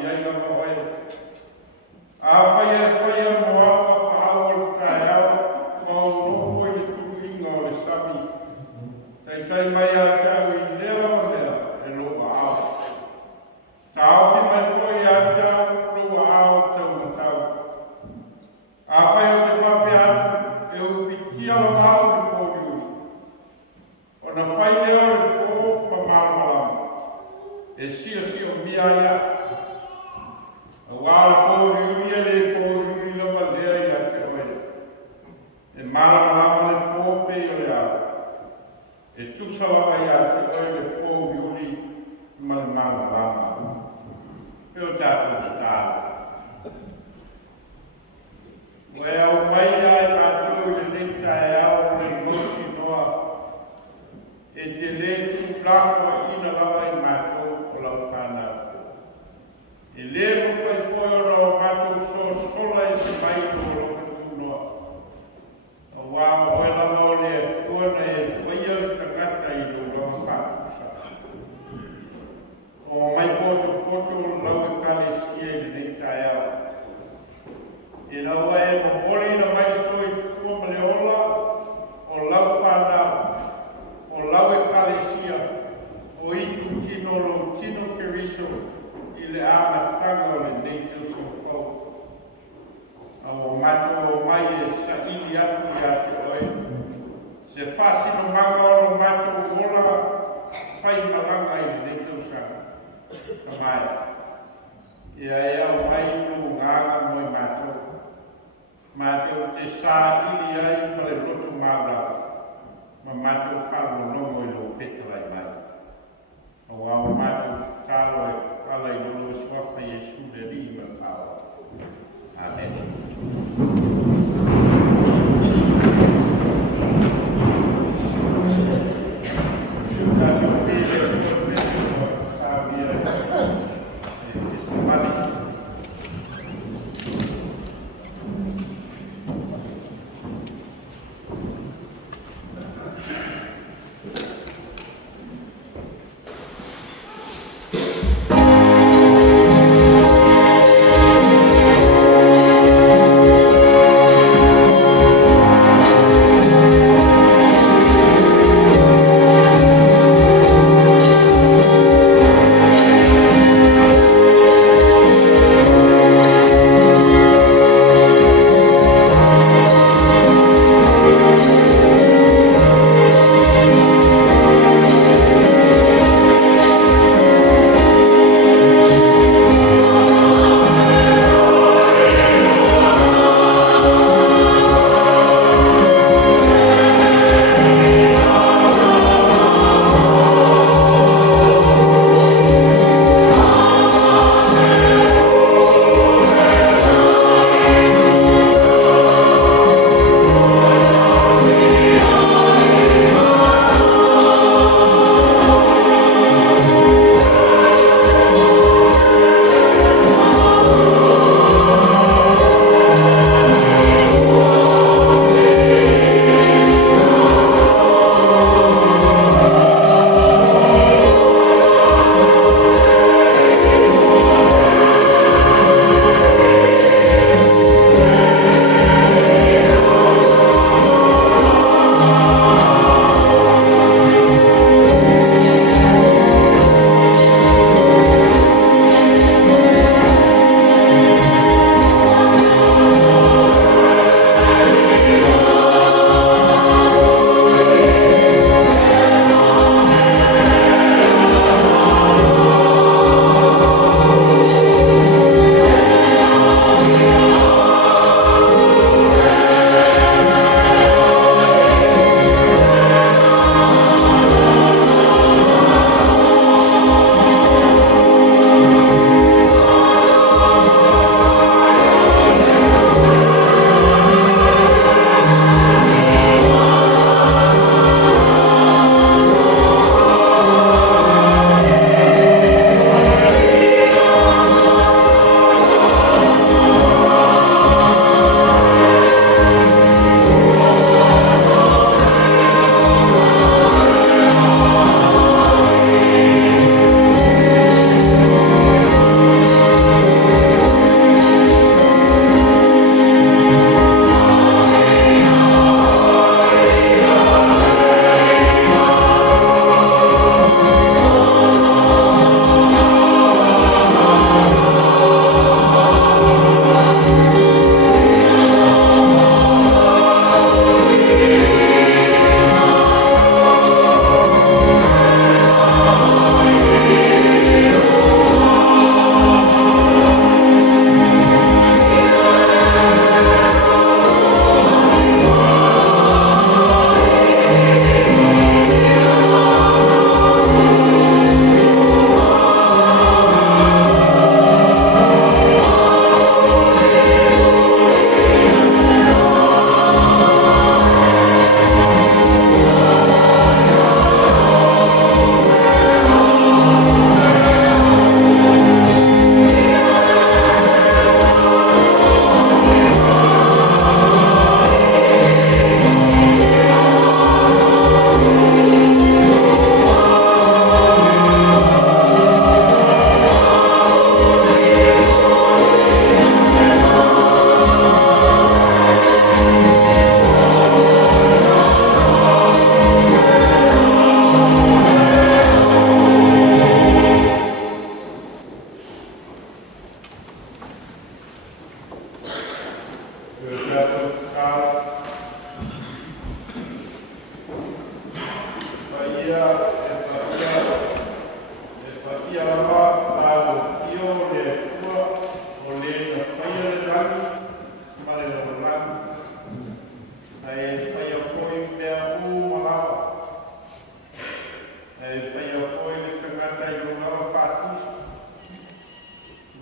iai lava oe. A whaia moa o pāo o kai au, o rofo i le tukuinga o le sami. Tai mai a tau i lea o lea e loa au. Tau fi mai foi a tau loa au tau matau. A whaia o te whape atu e u fitia o mau le pōriuri. O na whai leo le pō pa māmalama. E sia mia ia. A wāle pōriuri e le pōriuri lama lea ia te oe. E māmalama le pō pe o le au. E tusalawa ia te oe le pōriuri ma le māmalama. Peo tātou te tātou. Wai au mai ai mātou le rita e au le moti noa. E te le tu plako ina lawa i mātou o lau whanau. E le rufai foi o rao mātou so sola e se mai o roka tu noa. A wā oe lawa o le fuana e whaia le tangata i lo lawa whātusa. O mai poto lau e kale sia i le rita e au. E lawa e mamori na mai soi fua maleola o lau whanau, o lau e kalesia, o itu tino lo tino keriso i le amatanga o le nature so fau. A o mato o mai e sa ili atu i ate oe. Se fasi no manga o lo mato o ola, whai malanga i le nature sa. Kamai. Ia e au mai no nganga moi mato. Mātou te sā ili ai ma le lotu māra, ma mātou whāro nongo i lo whetalai mai. O au mātou tālo e ala i lono swafa Jesu le ri ma pāo. Amen.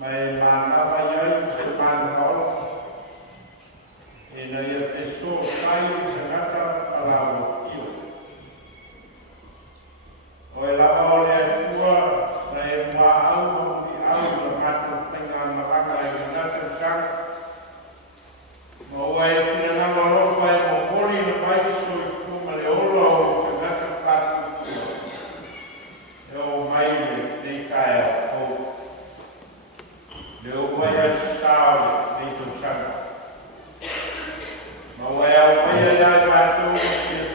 mai mana vai se mana e na ia peso kai se ngata ala o fio o e lava o le tua na e mua au i au na matu whainga maraka e ngata sang ma ua e whina ngama rofa e mo hori na mai so i kuma le olo o te ngata patu e o mai le kai a fau le o mai a stau le to sang ma ua e au mai a ia tātou e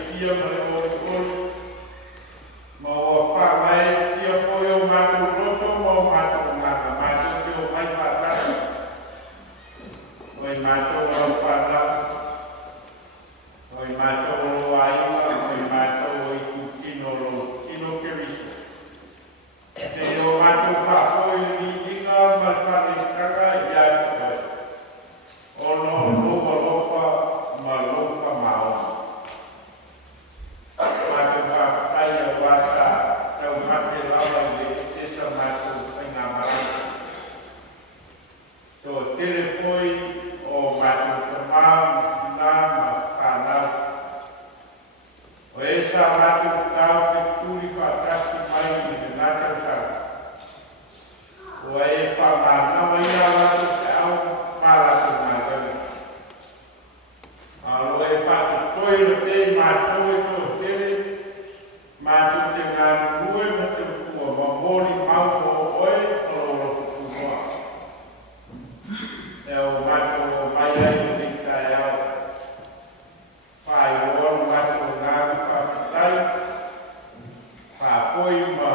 fia ma le o te olo ma ua wha mai tia foi o mātou roto ma o mātou ngaka mātou te o mai whatata oi mātou au whanau oi mātou o ainga oi mātou o i kutino lo tino keriso te o mātou whafoi li inga ma le whanekanga i atu oi ono lofa lofa ma lofa mao mātou whawhai a wasa tau mate lawa le tesa mātou whainga mara tō telefoi o mātou tamam nā ma whanau o e sa mātou tau te tūri whakasi mai i te ngātau sara o e whamanawa i a watu te au whalatu mātou alo e whatu toi na te mātou e tō tele mātou te ngāru nue ma te tua ma mori mau o oe o lo futua e o mātou o mai ai ni tai au whai o mātou ngāru whawhitai whafoi ma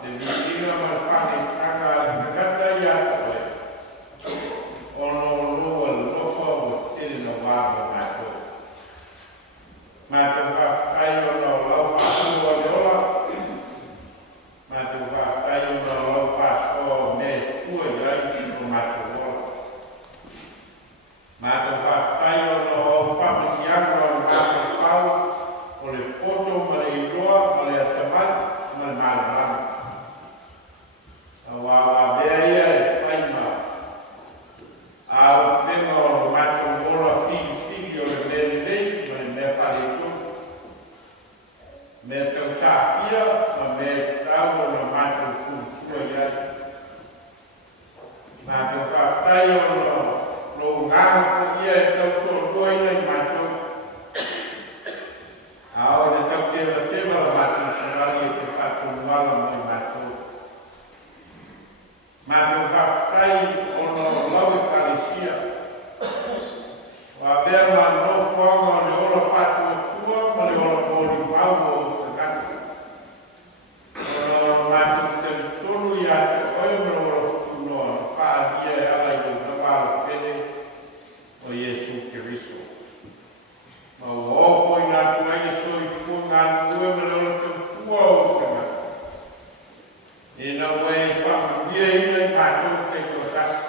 te mitinga ma whane tanga ngata i atu oe ono lua lofa o tele na wāma mātou mātou whawhitai o no lau whātua le ola mātou whawhitai o no lau whāsoa me tua i ai o mātou ola mātou whawhitai o no au whamitianga o mātou pau o le poto ma le iroa ma le atamai ma le mālarama a wāwa mea ia e whaima au penga o mātou ola whiri o le mele nei ma le mea whare tonu me tau sāwhia ma me tau o na mātou futua i ai mātou whawhitai o no lo ngāma ko ia e tau tō loina i mātou ao ne tau tewa tewa la mātou sarari e te whātou wala mo i mātou mātou whawhitai o no lau e kalesia wa mea ma no whanga o le ola whātou tua ma le ola mōri mau o te kata o no mātou te tonu i ate oe ma le ola whutunoa na whaadia e ala i o tawao pene o Jesu Kiriso. Ma ua ofo i ngā tua i so i fu ngā tua ma le ola tau tua o te ngata. E na ua e whamamia ina i mātou te kotasi.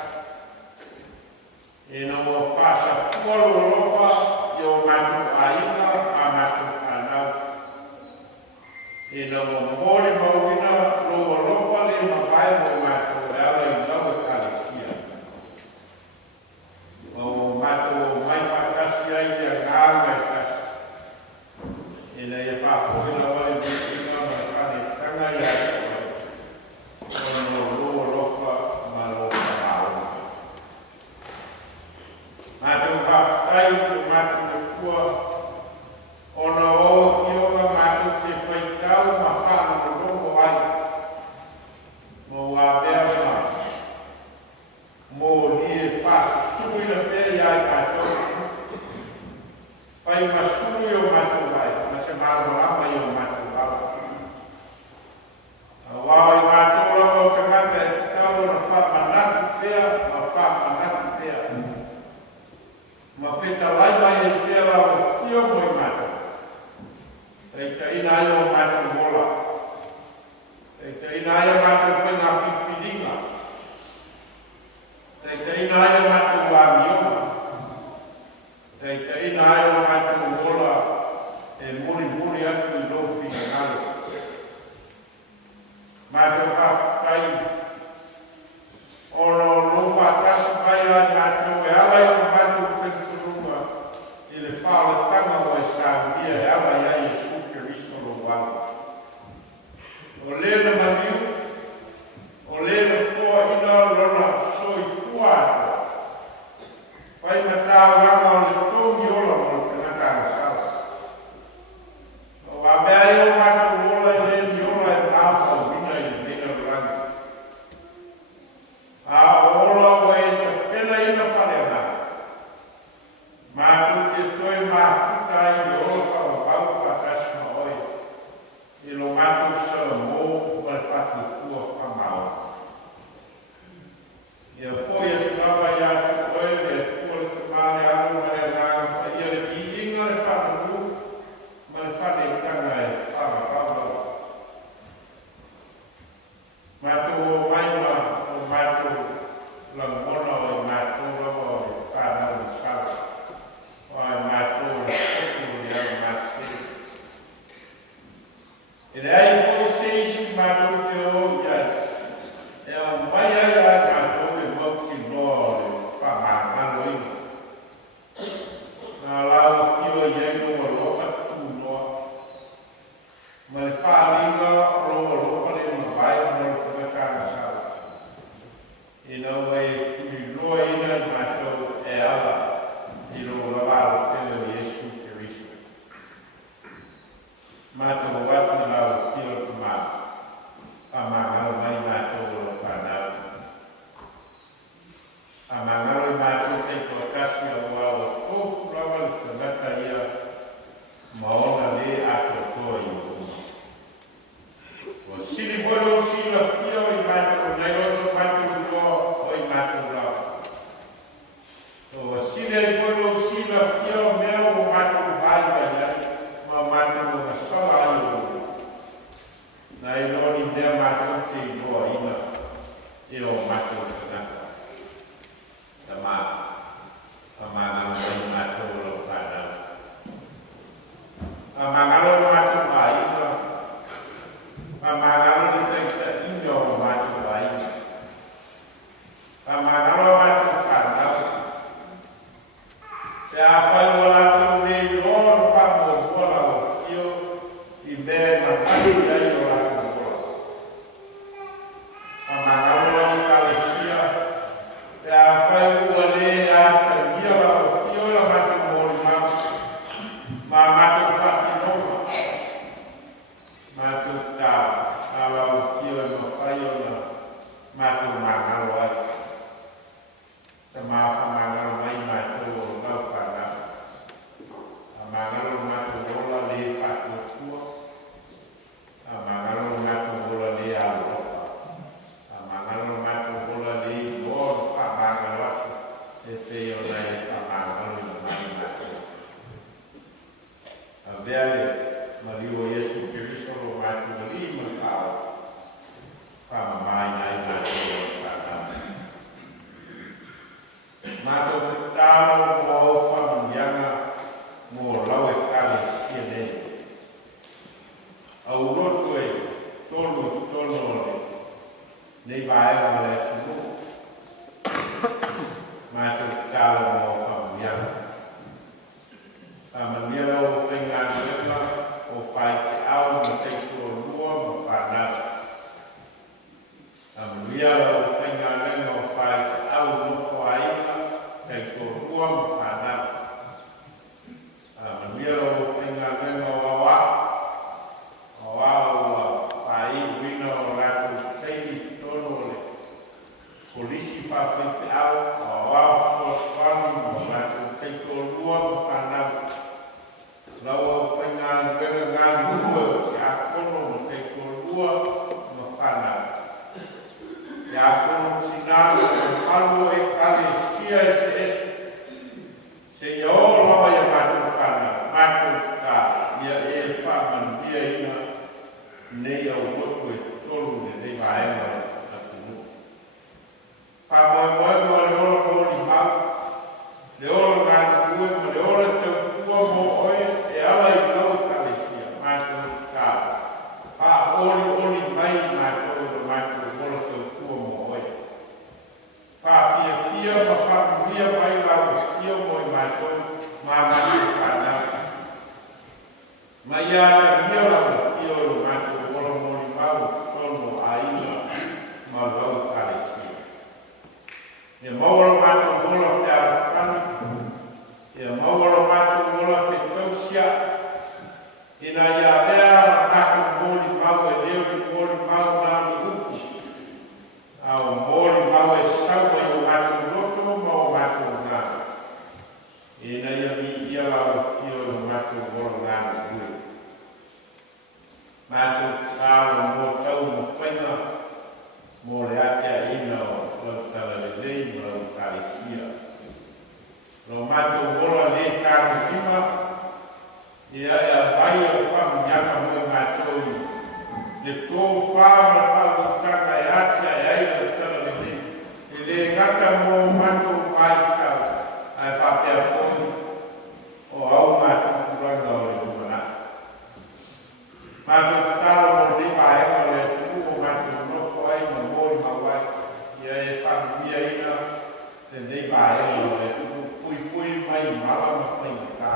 E na ua whasa fualo lofa i o mātou aina a mātou whanau. E na ua mori mauina loa lofa le mawai mo mātou e ala i nau e kalesia. O mātou mai whakasi ai te ngānga e kasi. E nei e whāwhoi na wale whitinga ma whane tanga i atu ai. O no loa lofa ma lofa maunga. Mātou whawhai o mātou kua. O no o whionga mātou te whaitau ma whāna rongo ai. Mo wā mea ma. Mo ni e whasa sui na pēi ai mātou. Whai ma sui o mātou ai, ma se marorama i o mātou au. A wāo i mātou rama o tangata e te tau na whamanatu pēa, ma whamanatu pēa. Ma whita lai mai e pēa la o whio mo i mātou. Ei ta ina ai o mātou mola. Ei ta ina ai o mātou whainga whiwhiringa. Ei ta ina ai o mātou wā mioma. Ei ta ina ai o mātou mola e muri atu i lofi na ngalo. Mātou whawhitai. Oro Ia foi a tulawa ia te oe, ia tua le tamare alo, ma le nanga wha ia le ki inga le whanau, ma le whane tanga e whara. Mātou o maima o mātou la mona o mātou rawa o whanau i whara. O ai mātou o whaku o ia mātou. E le ai foi se isi mātou te o iai. E au mai ai ai mātou e mauti noa o le whamangano ina. Nā lau whio iai no o lofa tū noa. Ma le whaalinga o lofa le una vai o le tamatanga sau. E nā wai tui loa ina i mātou e ala i lo lavaro tele o Yesu Keriso. Mātou watu na lau whio tu mātou. A mangalo mai mātou o whanau. A mangalo i mātou te kua kasi a wā o tōfu rawa le tamata ia maona le ato toa i o. O sili wano sila whio i mātou nei oso mātou roa o i mātou rawa. O sili wano sila whio mea o mātou vai vai ma mātou o masoa ai o. Na i lori mea mātou te iloa ina e o mātou kanaka. Ta mā, a māngalo mai mātou o whanau. A māngalo mātou a ina, a māngalo ni teita ina o mātou a ina. A māngalo mātou whanau. Te a whai o lātou me loro whamo wala o whio i mea na pari ai o lātou. Mo le atea ina o tala le lei ma lo kalesia. Lo mato vola le kare kima, ia ia vai o whamunyaka mo matou. Le tō whāma whautaka e atia e aira o tala le le. E le ngata mo matou mai kau, ai whapea pōni o au matou kuranga o le umana. Matou talo mo le paenga o le tuku o matou nofo ai ma mōi mawai. Ia e whamia ina, te nei paenga o le tuku pui mai mala ma whainga.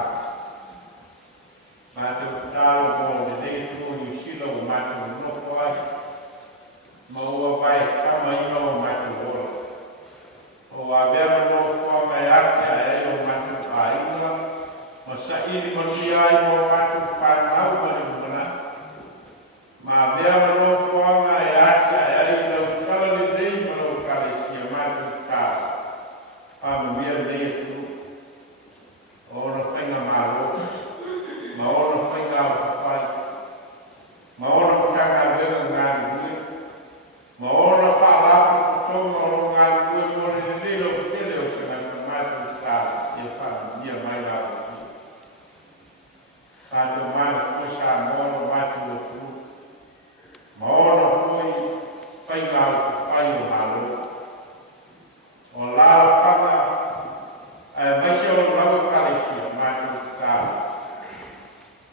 Matou talo mo le le tuku New Zealand o matou nofo ai. Ma ua vai kama ina o matou ora. O a bea no fua mai atia e o matou a inga. Ma sa ini ma tia ai mo matou whanau ma le muna. Ma bea no fua mai atia e ai lau tala le rei ma lau kalesia matou ka. Pa ma mea rei e tu. O na whainga malo. Ma ona whainga o whawhai. Ma ona kutanga wenga ngāri hui. Ma ona whaalapu kutonga o ngāri hui mōre ni reo tele o tangata mātou tā e whamia mai rā o hui. Tātou mana kosa mōna mātou o tū. Ma ona hui whainga o whai o malo. O lāra whanga maise o lau kalesia mātou tā.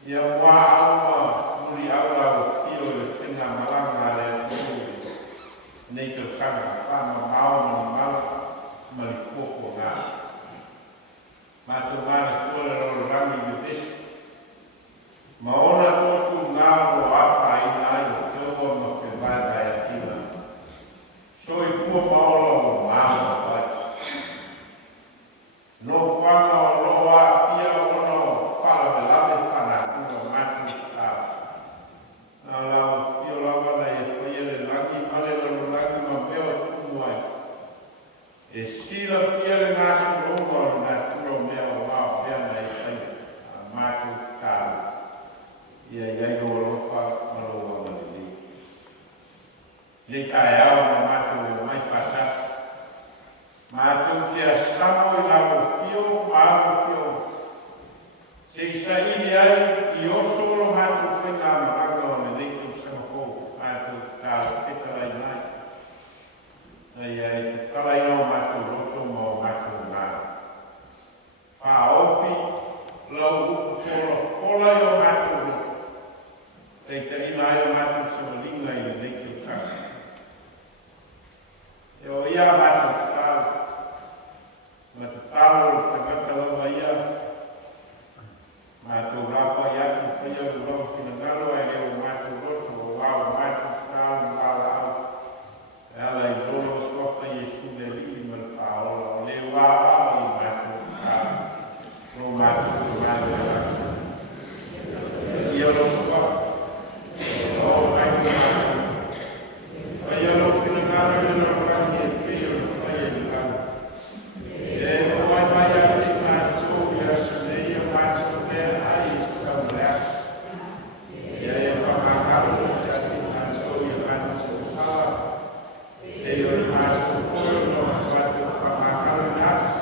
Ia wā aua muri aula o fio le whinga malanga le tūri. Nei tau sanga whama maona ni mala mali kōko ngā. Mātou mana kōle roro rangi me besi. Ma ona tōtu ngā o awha ina ai o tōua ma whewada e tina. Soi kua maola o māma vai. No whanga o loa fia ono whala me lawe whana kua mātou tāu. Nā lawa fio lawa na e whaiere langi male roro langi ma peo tumu ai. E sila fiere ngā surongo o nā turo mea o wā pea na e whai a mātou tāu. Ia iai o rofa maroa malili. Le kai au na mātou e mai whatasi. Mātou te a samo i lawa fio, mātou fio. Se isa ini ai, i osoro mātou whenga maranga o me leitou samafou, mātou tāu petalai nai. Nei ai, te talai no mātou roto mo mātou ngā. Pā ofi, lau upu kola i o mātou roto. Ei te ina ai o mātou samalinga i me leitou sama. E o ia mātou tāu. Mātou tāu te katalawa ia. Mātou rafa i atu whaia o rau whinangalo e leo mātou roto o wau mātou tāu ni wala au. E ala i rono skofa i esu le lili ma le whaola. O leo wau au i mātou tāu. Ro mātou whanau e rau. I o roto wau. O mātou mātou. Whaia o whinangalo e rau rangi e pio o whaia i rau. Eoi mai ati mātou i asu nei o mātou mea ai i tau leas. Ia e whamakaru o te ati mātou i mātou hala. E oi mātou koi no mātou whamakaru i ati.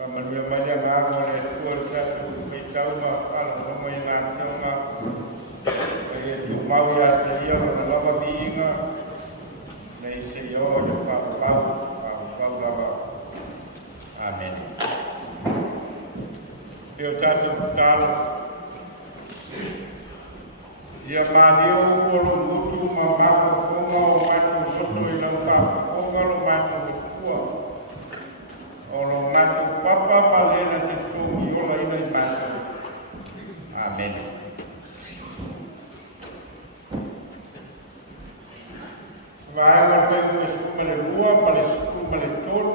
Manuia mai a ngā ngore tua tatu me tauma whala no mai ngā tionga e tu mau ia te ia mana lava vi inga nei se i o le whakapau lava. Amen. Teo tatu tala ia mario polo mutu ma mako konga o matu soto i lau whakakonga lo matu tua. Olo matu papa palena te tū i ola ina i matu. Amen. Vaenga whengu e skumale lua, male skumale tolu.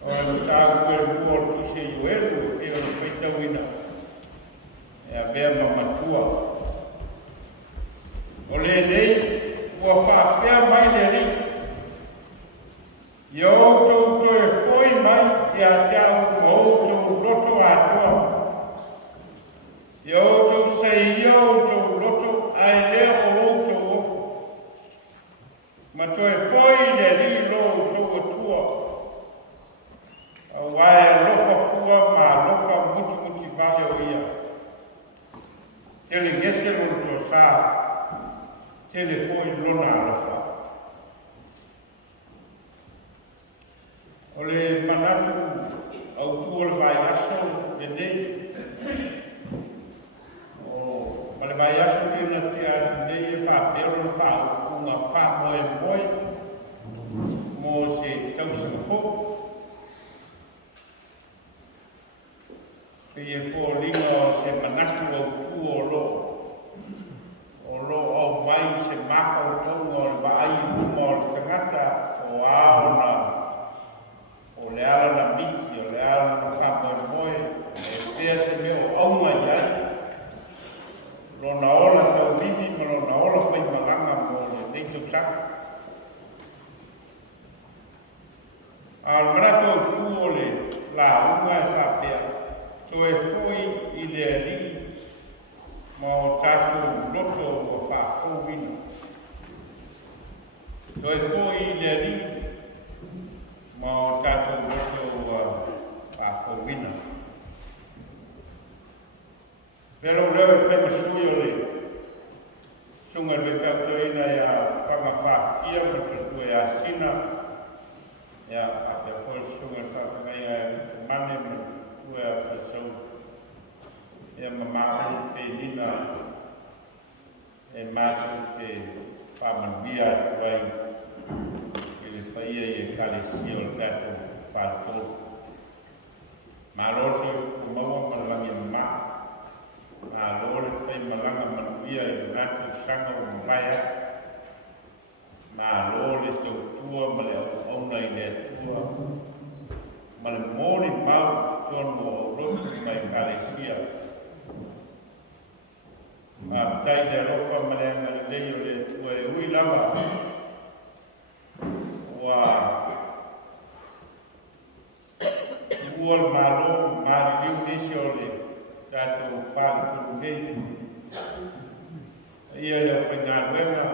O e tāku e lua o tuse i uelu, e o whaitau ina. E a bea mamatua. O le nei, ua whaapea mai le ri. Ia outou e foi mai i a te au outou loto atua. Ia outou sei ia outou loto ai lea o outou ofu. Ma to e foi le li lo outou atua. Au ae lofa fua ma lofa muti vale o ia. Tele ngese lo to sa. Tele foi lona alofa. O le manatu au tua le vai aso e nei. Ma le vai aso le na te atu nei e whapero le whao unga wha moe mo se tausanga fo. Pe e fo linga se manatu au tua o lo. O lo au mai se mafa o tonga o le vai uma o le tangata o ao na o le ala na miti, o le ala na whamoe, e pēr se meo aunga iai. Lona ola tau mimi, ma lona ola whai malanga mo le neitau saka. A le marato au tū o le la unga e whapea, to e foi i le ali, ma o tātou loto o whawhowina. To e foi i le ali, ma o tātou loto whakowina. Pero leo e whema sui o le sunga le whautoina i a whamawhawhia ma whatu e a sina. Ia a te whoi sunga whawhangai a mane ma whatu e a whasau. Ia mamau te nina e mātou te whamanuia tuai. Paia e kalesia o tato whātou. Mā roso e whumaua malangi mā. Mā lore whai malanga manuia e nātou sanga o mwaya. Mā lore tau tua ma le auna i le tua. Ma le mōri mau tonu o roki mai kalesia. Mā whtai le rofa ma le angarilei o le tua e ui lava. Ua malo mari liu nisi o le tātou whāli tunu nei. Ia leo whainga wenga,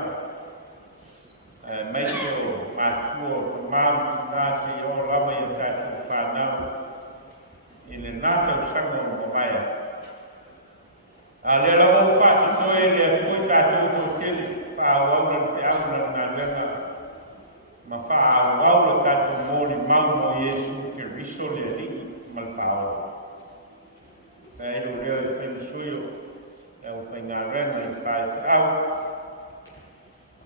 meise o mātua o māu tunasi o lama i tātou whānau. I le nātou sanga o mawaya. A le lau whātu toi le apui tātou tō tele, whāwauna le whiauna ngā wenga. Ma whaawaura tātou mōri mau mo Iesu ke riso le ali ma le whaawaura. Ka ero reo e whena suyo, e o whainga renga i whae whaau.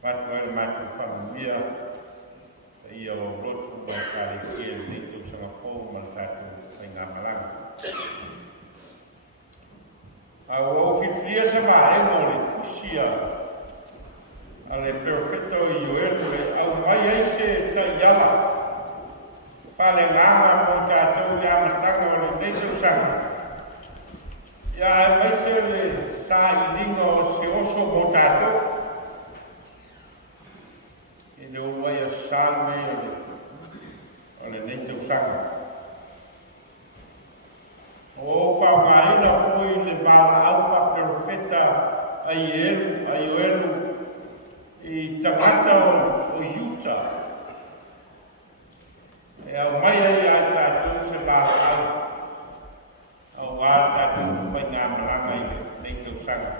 Watu ai mātou whamamia, ka ia o rotu o kāre kia rito sanga fōu ma le tātou whainga malanga. A o whiwhia sa mae mo le tusia, ale perfetto ioelo le au mai eise ta iala. Fale nganga mo tātou le amatanga o le neitau sanga. Ia e maise le sa i linga o se oso mo tātou. I le uai a salme o le neitau sanga. O whamaina foi le mala alfa perfetta ai elu, I tangata o Utah. E au mai ai ai tātou. pāpau. Au ngā tātou whai ngā maranga i nei tau sanga.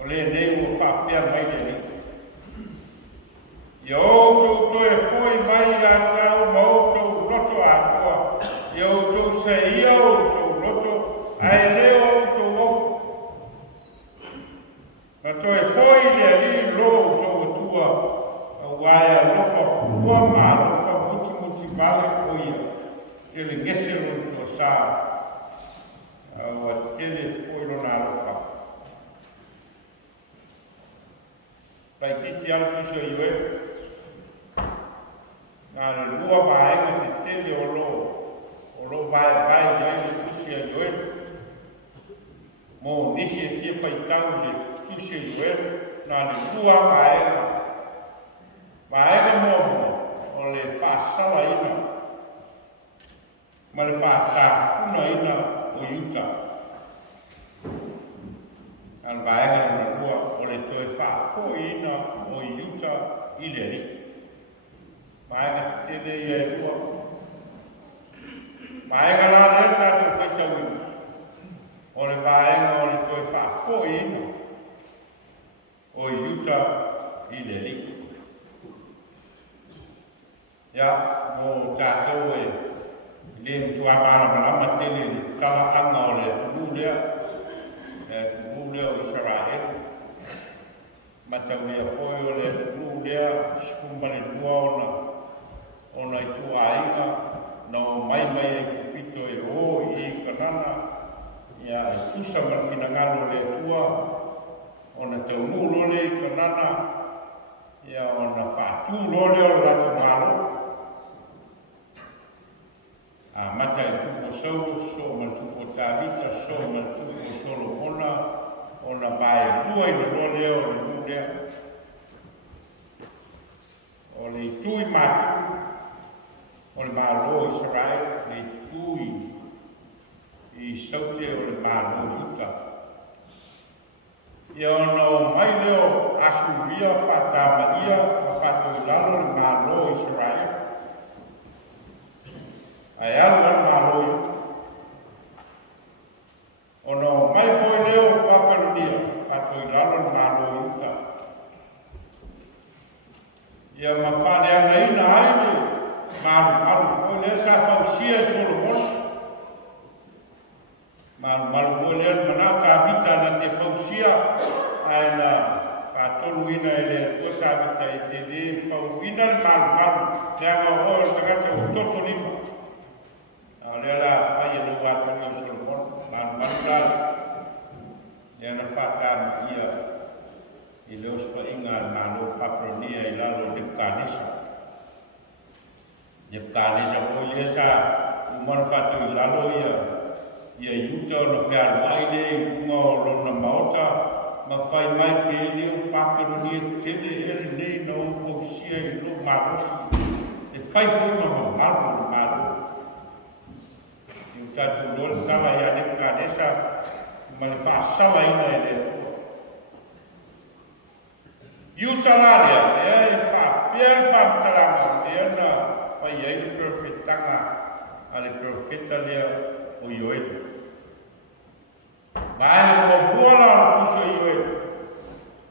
O le nei ua whapea mai le ni. Ia outou toe foi mai a tau ma outou loto atoa. Ia outou se ia outou loto, ai leo outou ofu. Ma toe foi le li lo outou atua, au aia lofa fua ma lofa muti vale o ia. Ia le ngese lo tua sā. Au a tele foi lo nā lofa. Pai titi au tuso iwe. Ngā le lua vaenga te tele o lo vai iai le tusi a iwe. Mō nisi e fia whaitau le tusi a iwe. Ngā le lua vaenga. Vaenga mō o le whaasala ina. Ma le whaatafuna ina o Utah. An vaenga na lua o le toe whaafo ina o Utah i le ri. Vaenga te tele i e lua. Vaenga la le tātou whaitau ina. O le vaenga o le toe whaafo ina o Utah i le ri. Ia, mō tātou e le tua marama tele le tala anga o le tumu lea. Tumu lea o Israel. Matau lea foi o le tumu lea sifumale lua ona i tua ainga. No mai e kupito e o i kanana. Ia e tusa malfinangalo le tua. Ona taumu lole i kanana. Ia ona whātū lole o lato malo. A mata e tupo sau, so ma tupo tavita, so ma tupo Solomona, ona vai lua i le lole o le lulea. O le tui matu, o le malo Israel, le tui i saute o le malo Utah. Ia ona o mai leo asuria whatamaia, whato lalo le malo Israel. Ai alu malo i. Ono mai foi leo papalunia, ato i lalo malo i uta. Ia mawhane anga ina aile, malu, foi leo sa fausia Solomon. Malu, foi leo manata abita na te fausia, ai na katolu ina ele tuata abita i te le fau ina le malu, te anga hoa o tagata o toto lima. Lela fai no watanga o Solomon, manutala. Ia na whātama ia i leos whainga nāno whapronia i lalo Nebuchadnezzar. Nebuchadnezzar po ia sa umana whātau i lalo ia Utah o na whea mai ne i unga o lona maota, ma whai mai pēne o Papironia tene ere nei na o fausia i lo marosi. E whai hui ma maru maru. Tātou lor tala ia Nebuchadnezzar ma le whaasala ina e leo. Utah lalea, ea e whapea whamtarama, ea na whai ei profetanga a le profeta lea o Ioelu. Ma e mo buala o tuso Ioelu.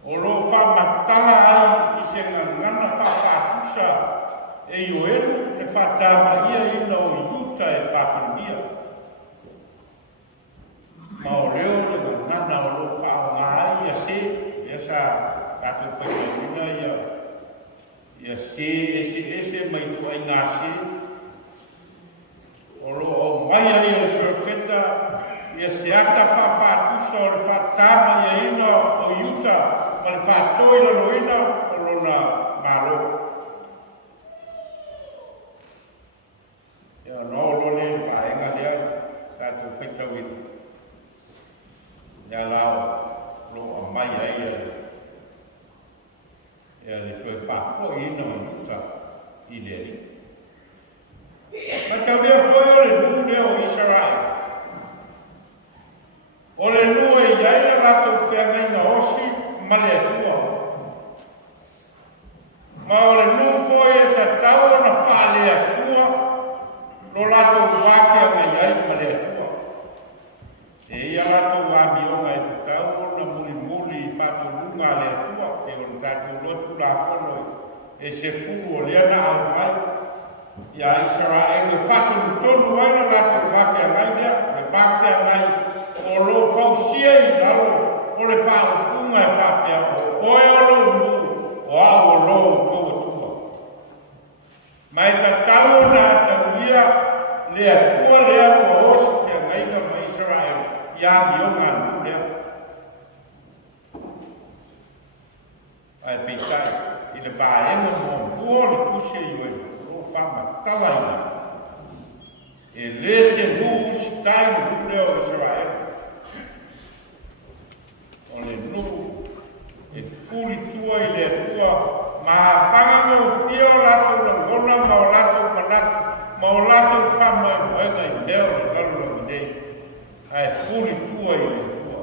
O lo whamatala ai i se ngana whapatusa e Ioelu le whatama ia ina o Utah e Papironia. Ma o leo le ngana o lo whaonga ia se, ia sa tātou whaikaina ia se ese mai tu ai ngā se. O lo o mai ai o profeta, ia se ata whawhatusa o le whatama ia ina o Utah, ma le whatoi lalo ina o lona malo. Ia no lole whaenga lea tātou whaitawina. Ia lao lo a mai ai ia le toe whafo ina o Utah i le ri. Ma tau lea foi o le nu lea o Israel. O le nu e iai la lato whenga ina osi ma le atua. Ma o le nu foi e ta tau na whale atua e se fu o lea na au mai. Ia Israel e whatu tonu waina la te whawhia ngai lea, e whawhia ngai o lo whausia I lalo, o le whaupunga e whapea o oe o lo mu, o a o lo tua tua. Mai ta tau na tauia lea tua lea o osi whia ngai na ma Israel, ia ni o ngā nu lea. Ai peitai, I le vaenga mo mua le kusia I wei. Fama talaina e lese nu stai nu leo Israel o le nu e fuli tua I le tua ma panga o fio lato la gona ma o lato manatu ma o lato fama e moega I leo le galu la midei ai fuli tua I le tua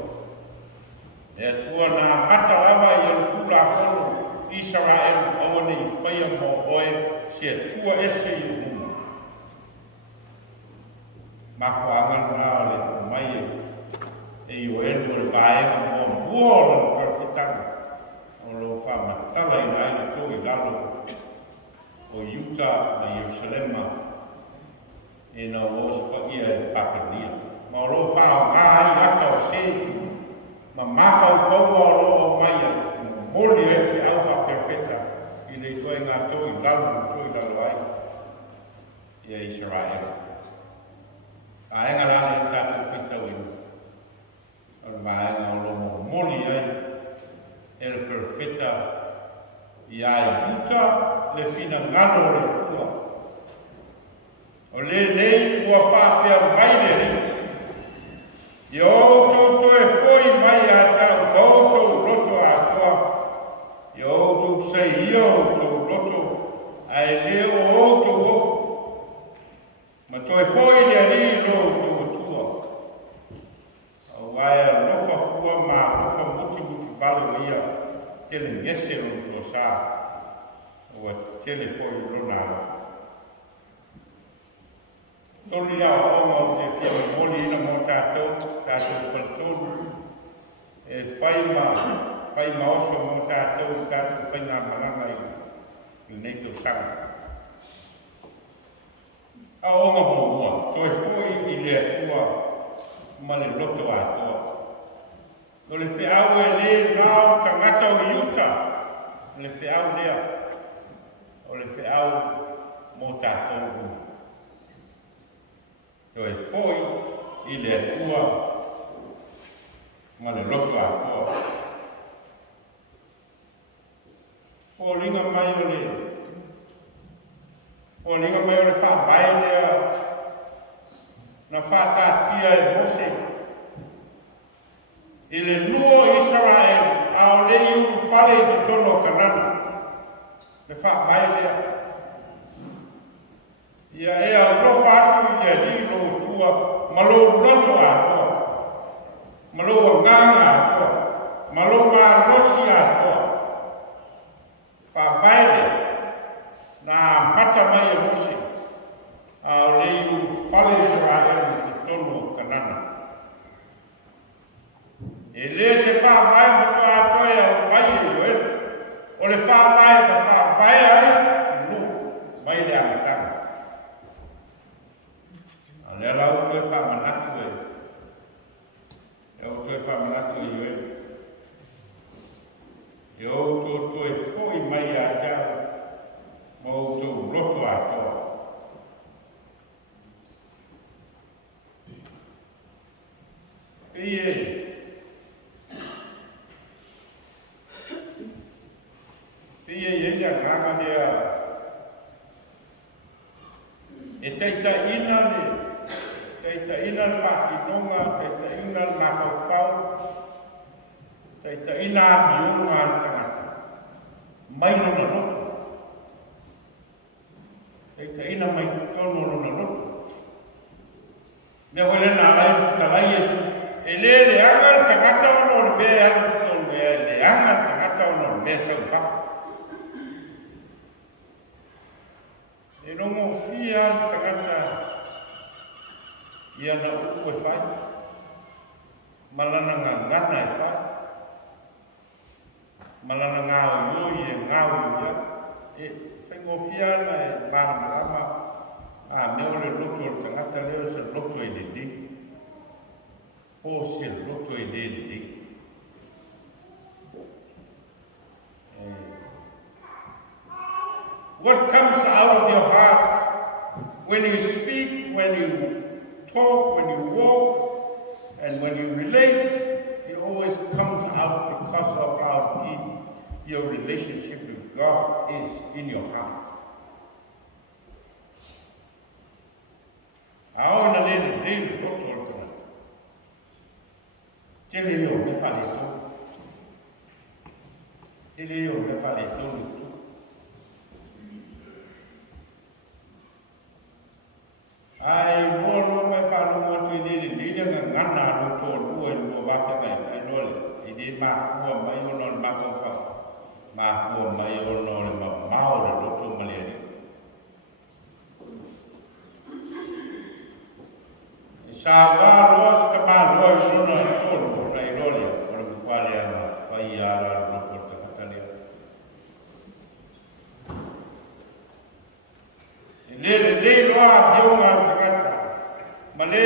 e tua na mata lava I le tula fono Israel o ne whaia mo oe se tua ese I uma. Ma whaanga nā le mai e I o endo le vaenga mo mua o le perfitanga. O lo whamatala I nai le tō I lalo o Utah na Yerusalema e na os whaia e Papania. Ma o lo whao ngā I ata o se ma mawhau whaua o lo o mai moli e fi alfa perfecta I le toi ngā tō I lalo ai I Israel. A enga rana I tātou whitau ina. O le maenga o lo moli ai e le perfecta I ai Utah le fina ngano le tua. O le nei ua whapea mai le ri. I o tō e foi mai a tau o roto a toa. I o tō sei I o tō roto ai leo o tō ofu. Ma tō e foi le ri lo tō tua. Au aia lofa fua ma lofa muti balo ia tele ngese lo tō sa. O tele foi lo nā lofa. Tōni au onga o te whia moli ina mō tātou whaltonu. E whai ma oso mō tātou whai ngā malanga I nei tō sanga. A onga mō mua, tō e fōi I le atua ma le loto atoa. Tō le whiau e le nāo tangata o Utah. Le whiau lea. O le whiau mō tātou. Tō e fōi I le atua ma le loto atoa. O linga mai o le whāpai lea na whātātia e Mose. I le nuo Israel a o le iu whale I te tono kanana. Le whāpai lea. Ia e a lofa atu I le lilo tua malo loto atoa. Malo nganga atoa. Malo ngā losi atoa. Whapaele na mata mai e Mose a o le iu whale Israel I te tono kanana. E le se whawai whato atoe au mai e yoel. O le whawai ma whawai ai no mai le amatanga. Le lau toe whamanatu e. E o toe whamanatu I yoe. E o toe whoi mai a tau. Ma o tō roto a toa. Ie. Ie ia nganga lea. E teita ina le. Teita ina le whakinonga, teita ina le mawhauwhau, teita ina miunga le tangata. Maina na loto. Teita ina mai tono na loto. Mea wale nā lai whitalai Yesu. E le anga le tangata ono le mea anu tonu mea, le anga le tangata ono le mea sau whafu. E rongo fia le tangata ia na upu e whai. Malana ngā ngana e whai. Malana ngā o ioi e ngā o ia. whengofiana e marama a mea le loto o tangata leo se loto e le o se loto e le What comes out of your heart when you speak, when you talk, when you walk, and when you relate, it always comes out because of how deep your relationship with God is in your heart. Aona lele loto tona. Tele yo me fale to. Tele yo me fale to. Ai molo mai falo mo tu ni nga ngana no to lu e lo va fa mai ai no le ni ma fu mai o no ma fa ma fu mai o no le ma o le lo to male ni sa va lo ska ma lo e no to lu nei lo le o le kwa le ma fa ia la no to ta le le lo a yo ma tangata ma le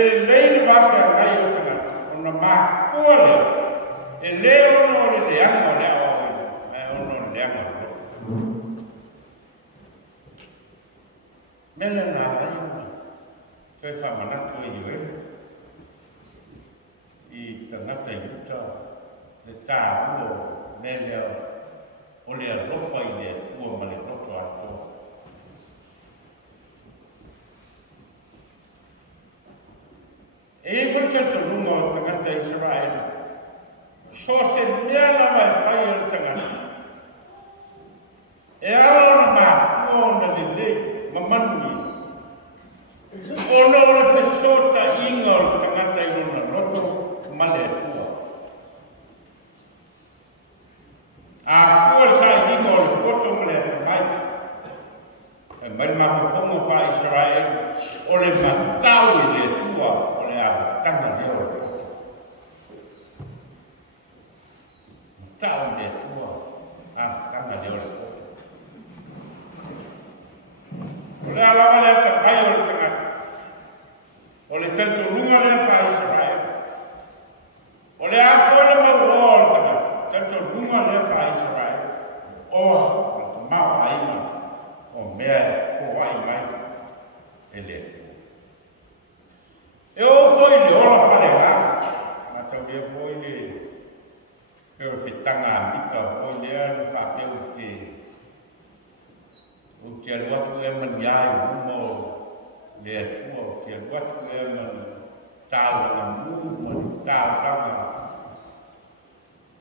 va fa ngai o tangata ona ma fole e le ono le amo le a ono le amo mele na ai fe fa mana to i i tangata i uta le ta o mele o le lo fa i le o ma le no to ato e forse lungo tangata Israele so se mela mai fai il tangata e allora ma fuona di lei ma manni ono le fesota ingol tangata in una noto male tua a forza ingol poto male mai e mai ma fongo fa Israele o le matau le tua tanga de oro. Tau de tua. Tanga de oro. Ole ala wale ta kai o tanga. Ole tanto lunga le fa Israel. Ole a fole ma wol tanga. Tanto lunga le fa Israel. O ma ai o me o ai mai. Ele eu foi le ola falega ma tau le foi le eu fitanga mika foi le no fa pe o que lo tu e man yai mo le tu que lo tu e man tau na mu tau tau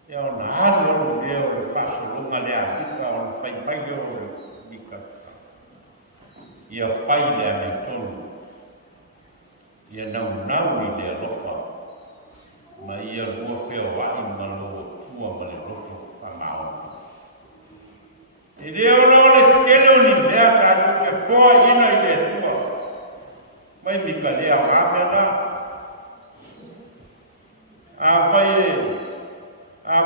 eu na lo eu faço lunga le a mika o fai pai eu mika ia fai le a tonu ia nau i le alofa ma ia lua whea wai ma lo tua ma le loto whamao. E leo no le telo ni mea tātu ke whoa ina i le tua. Mai mika lea wāmena. A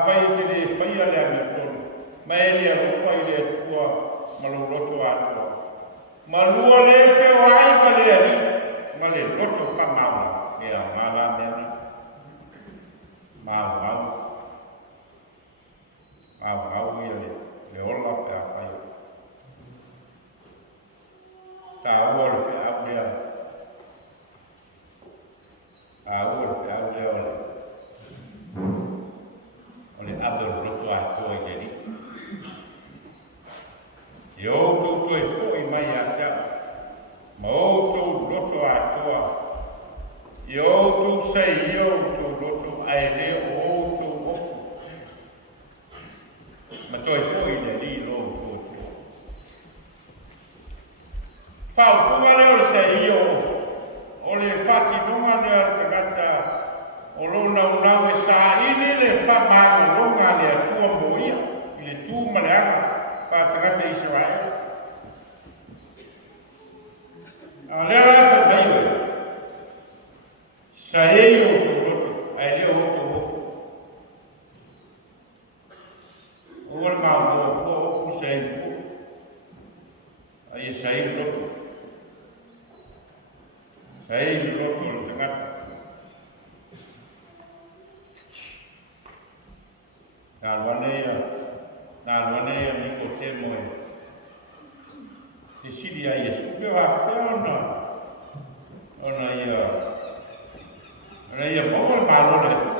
whai te le whaia lea me tonu. Mai lea lofa i le tua ma lo loto atua. Ma lua le whea wai ma lea li. Ma le loto whamau e a mala mena. Mau ia le ola pe a whai. Tā ua le whea au lea. A ua le whea au lea ole. Ole ado loto a toa i eri. I o tū e fōi mai a tea. Ma outou loto atoa. I outou sei i outou loto ai le outou ofu. Ma toi foi le li loto otu. Whau kuma leo le sei i ofu. O le whati nunga lea tangata o lona unau e sa ini le whamanga longa le atua moia. I le tū maleanga wha tangata Israel. Lea la sa mai oi. Sa hei o tō roto, ai leo o tō hofu. Ua mā mō fu, sa hei fu. Hei, ni loto le tangata. Nā lwanea ni ko te moe. Te siri a Yesu, pe wa whiona. Ona ia maua malo le tu.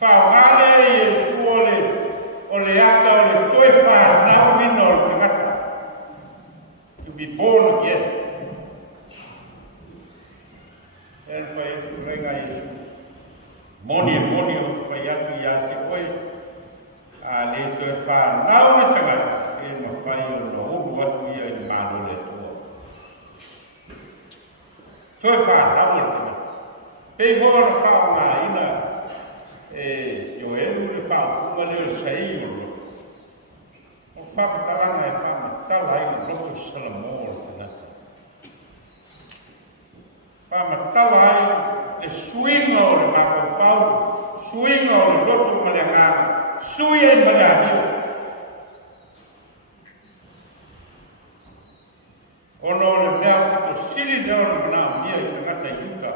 Whaongale Yesu o le ata o le toe whanau ina o le tangata. To be born again. And whai whurenga Yesu. Moni o te whai atu i a te koe. A le toe whanau le tangata. E ma whai o na oru atu ia i malo le tua. Toe whanau le tangata. Pei hoa na whaonga ina. Yo elu le whaokuma leo sei o lo. O whakatalanga e whamatala i le roto salamo o le tangata. Whamatala ai le suinga o le mawhawhau, suinga o le roto male ngāma, sui e male ahio. Ono o le mea kuto siri leo na mana mia i tangata i uta.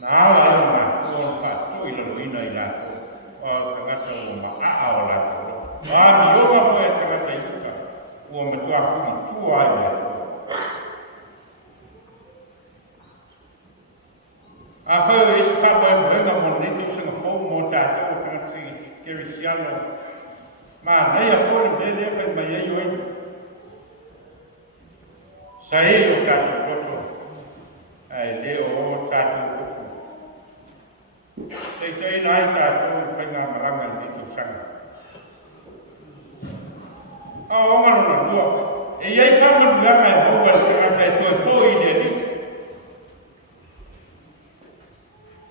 Na ala i o ngā fuon whatui la roina i nāko, o tangata o maa o lāko. Wa mi oga po e tangata i uta, ua matua fumi tua i nāko. A whau e se whapa e moenga mo neto sanga fōu mō tātou o tangata si kerisiano. Mā nei a fōu me lea whai mai ei oi. Sa e o tātou roto. Ai leo o tātou ofu. Tei tei nai tātou whai ngā maranga i neto sanga. A o ngano na lua. E iei whamanu nganga e maua tangata e toi fōu i le ni.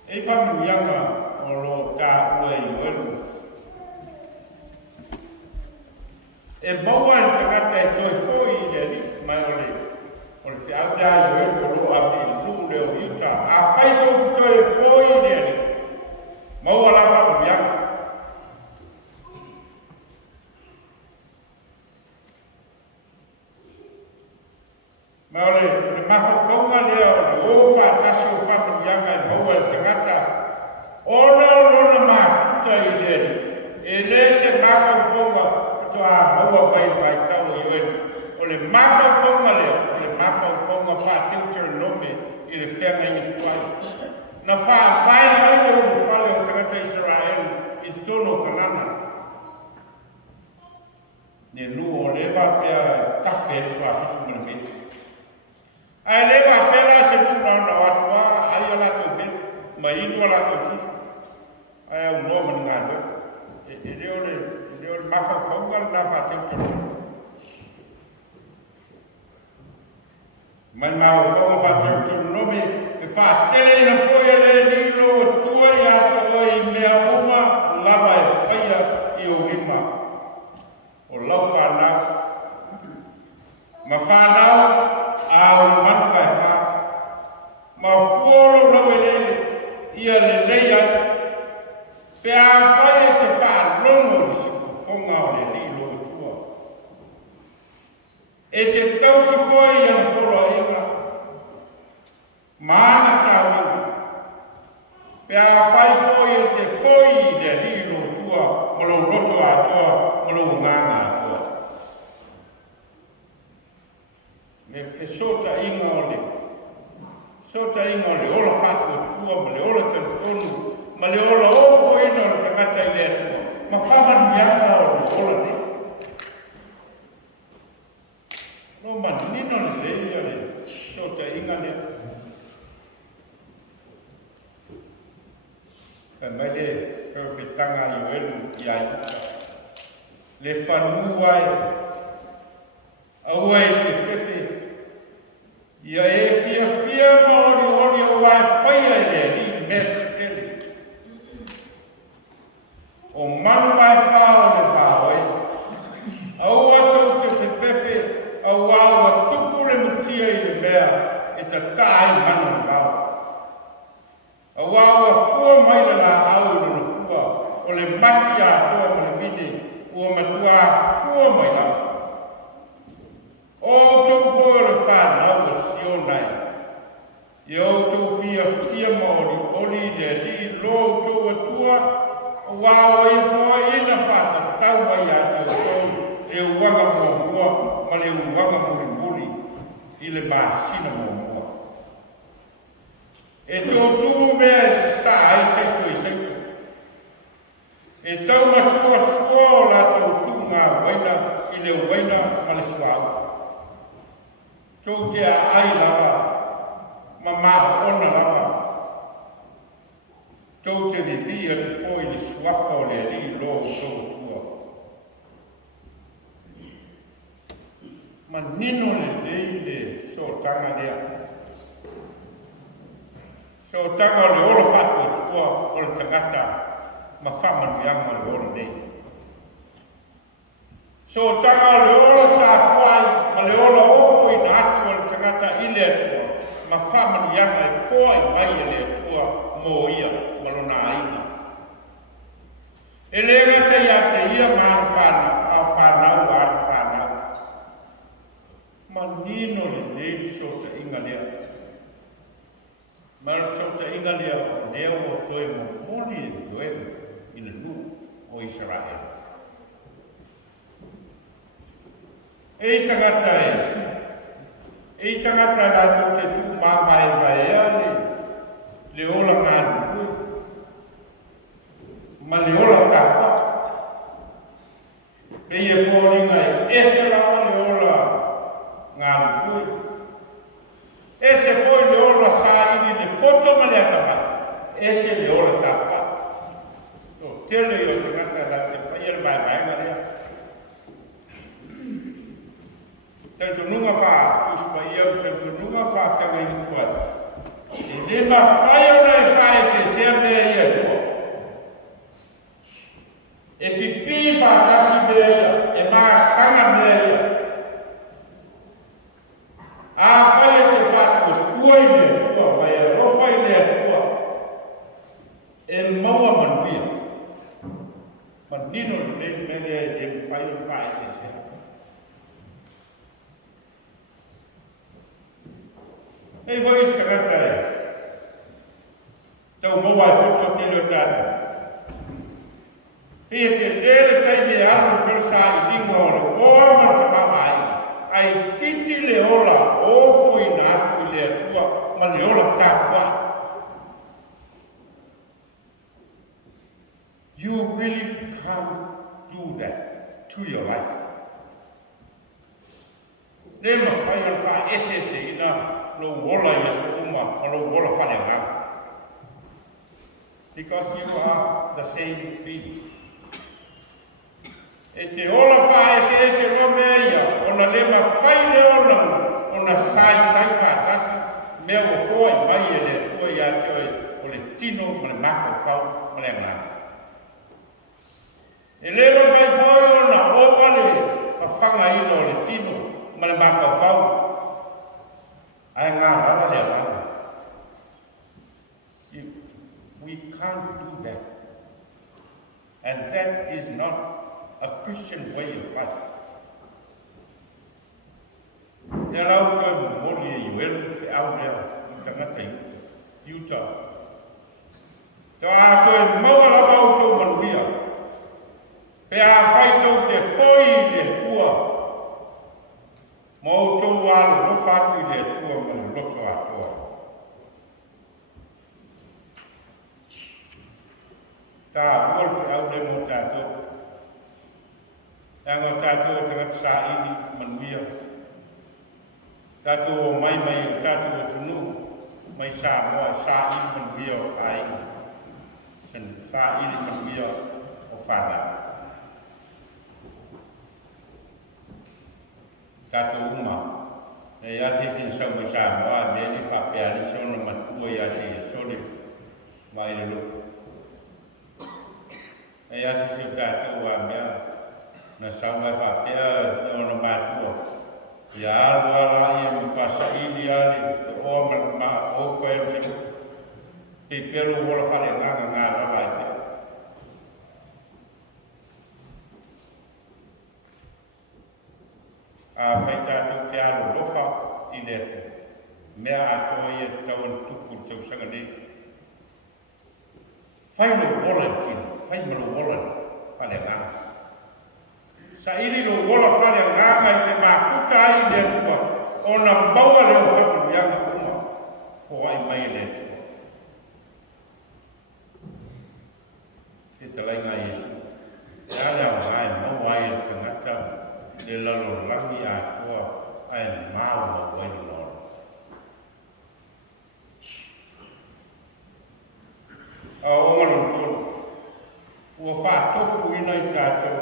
E whamu ianga o lo tā ua i oelu. E maua ni tangata e toi fōi i le ni, mai o le whiau dā i oelu o lo api i luku leo iuta. A whai tō ki toi fōi i le ni. Maua la whamu ianga. Mai o le mawhawhaunga leo, le ofa tasi o whamu ianga e maua i tangata. Ona rona mafuta i leni. E le se mawhawhaunga to a maua vai tau i oenu. O le mawhawhaunga leo, o le mawhawhaunga whātiutere nome i le whenga i tuai. Na whāwhai haere o le whale o tangata Israel i tono kanana. Ne nu o lewa pia tawhe e sua susu mana mei. Ai lewa pela se muna na watua, ai ala tō mei, ma inu ala tō susu. Ai au noa mana ngā leo. E leo le mawhawhaunga na whātiutere. Mai mau konga whātiutere nome, e whātele na whoia le nilo tua i ata o i mea uma lava e whaia i o rima. O lau whanau. Ma whanau au manuka e wha. Ma fuoro nau e lele, ia le leia. Pe a whai e te whānono ni siku whonga o le lilo tua. E te tausi whai i ana polo inga. Maana sāwinga. Pe a whai whai e te whai i le lilo tua, o lo roto atoa, o lo nganga atoa. Me fe sota inga o le. Sota inga o le ola whātua tua, ma le ola telefonu, ma le ola ofo ina o le tangata i le atua. Ma whamanu ianga o le ola ne. No man nino le leia le sota inga le. Ka mele perfetanga i oelu i aita. Le whanu ai. Aua e te whewhe. Ia e fia maori o wai whaia i le li mea tele. O manu mai whao le pāoi. Aua tau te whewhe, aua tupu le mutia i le mea, e ta tāi manu pāo. Aua fua mai le la au i le fua, o le mati a toa ma le mine, ua matua fua mai au. O tau fua le whanau o sio nai. I o tu fia maori, oli le li lo tu atua, wa o i fo ina fata tau mai a te tau e uanga mua, ma le uanga muri i le masina mua. E tu mea e sa ai seito. E tau masua la tu ngā waina i le waina ma le suau. Tau te a ai lava, ma ona lava. Tau te rivia te poi le suafa o le li lo tau tua. Ma nino le so tanga lea. So tanga o le ola fatu tua o le tangata ma whamanu yanga le ola nei. So tanga o le ola tāpuai ma le ola ofo i na atu o le tangata i le atua ma whamanu yanga e fōi mai e le atua mō ia ma lona aina. E le ngata ia te ia ma a whanau whanau. Ma nino le so te inga lea. Ma so te inga lea o lea o toe mo moni e doe i le nu o Israel. E tangata la te tu mawai le ola ngā nukui. Ma le ola tāpua. E ia fōringa e ese lawa le ola ngā nukui. Ese foi le ola sa ini le poto ma le atamata. Ese le ola tāpua. Tele i o tangata la te whaiere mai ngarea. Tanto nunga wha, tuspa iau, tanto nunga wha whanga i tuata. E nema whai ona e whae se sea mea ia tua. E pipi whātasi mea ia, e maa sanga mea ia. A whai e te whātua tuai mea tua, mai e rofai mea tua. E maua manuia. Manino le mele e whai o whae se sea. Ei voi skarata e. Tau moa e foto te leo tata. E te lele tai me anu persa i lingua o le orma te mamai. Ai titi le ola ofu i nātu i le atua ma le ola tāpua. You really can't do that to your life. Nema whai al wha ese ina lo wola Yesu uma o lo wola whanenga. Because you are the same being. E te ola wha ese ro mea ia, ona lema whai le ona sai whatasi, mea o fōi mai e le tua ia te oi o le tino ma le mafo whau ma le ngā. E lema whai fōi ona owale whawhanga ino o le tino ma le mafo whau. Ai ngā rara lea rara. We can't do that. And that is not a Christian way of life. E rau koe mori e iuelu whi au lea i tangata Utah. Te a koe maua lawa au tō manuia. Pe a whai tō te whoi le tua. Mo tō wālo no whātu i le tua manu loto atoa. Tā uolwhi au le mo tātou. Tango tātou tangata sā ini manuia. Tātou o mai o tātou o tunu. Mai sā moa sā ini manuia o ai. Sā ini manuia o whānau. Tātou uma. E ase sin sau mai sā moa me ni whapea ni sona matua i ase sone mai le luku. E ase si tātou a mea na sau mai whapea e ona matua. Ia alua la ia mi pasa ili ali te oa ma o koe se te peru wola whale nganga ngā lala i te. A whai tātou te alo lofa i le te. mea atoa ia tau an tupu tau sanga nei. Whai lo wola tino, whai malo wola whale nganga. Sa ili lo wola whale nganga i te mafuta ai lea tua, o na maua leo whaku yanga kuma, fo ai mai lea tua. Te talainga Yesu, ea lea ngai maua ai te ngata, le lalo langi a tua, ai mau ma wani nora. A o ngalo tonu, ua wha tofu ina i tātou,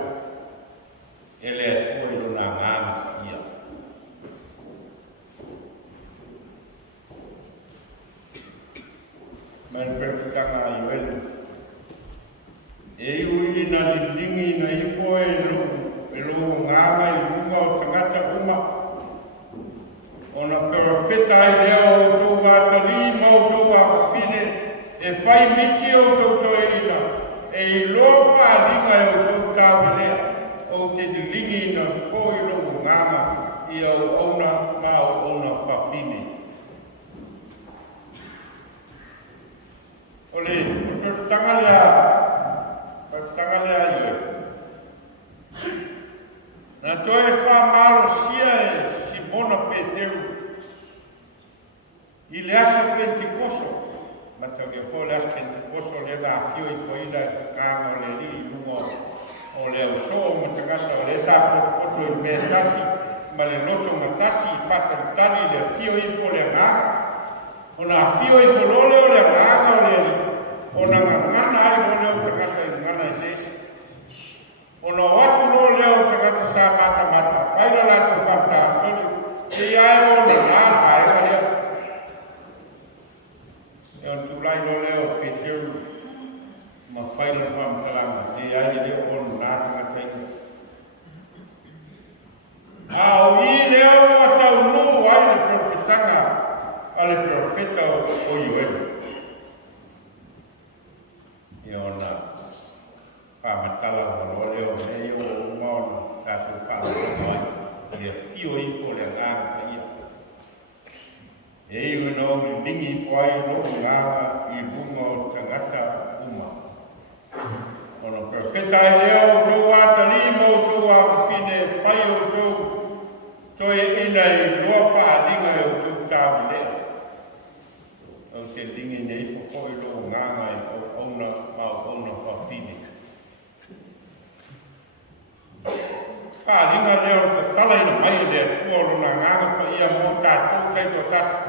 e lea tua i lona ngāna ia. Mai perfitanga i welu. E iu ina ni lingi na ifo e lo ngāna i runga o tangata uma. Ona perfita i leo o tō gāta lima o tō whawhine, e whai miki o tō toi ina, e i loa whaalinga o tō tāwelea, o te lingi na fōi lo ngāna i au ona mao ona whawhine. Ole, perfitanga lea iwe. Na toi whamaro sia e Simona Peteru, i le asa Pentekoso, matau ke fo le asa Pentekoso le na fio i foila i kakanga o le li i lungo o le au so o matangata o le sa poto i me tasi, ma le noto matasi i whakantani le fio i fo le ngā, o na fio i fo lole o le ngā o le li, o na ngana ai o le o tangata i ngana i sesi. O na watu no leo tangata sa mata, whaira lato whakta soni, te iai o na nāna e ka leo. E on tūlai no leo Peteru, ma whaira whamtalanga, te iai leo o na nātanga teina. Au i leo o tau no ai le profetanga, a le profeta o Ioelu. E ona whamatala o leo nei o umona tātou whamatala mai, e fio i fo le ngāna ka ia. E iwe no mi ningi whai no ngāna i runga o tangata uma. Ono perfeta i leo tō atali mo tō awhine whai o tō toi ina i loa whaalinga o tō tāwi lea. O te lingi nei fo i lo ngāna i o ona mau ona whawhine. Whaalinga leo te tala ina mai lea tuoro na nganga pa ia mō tātou teito tasi.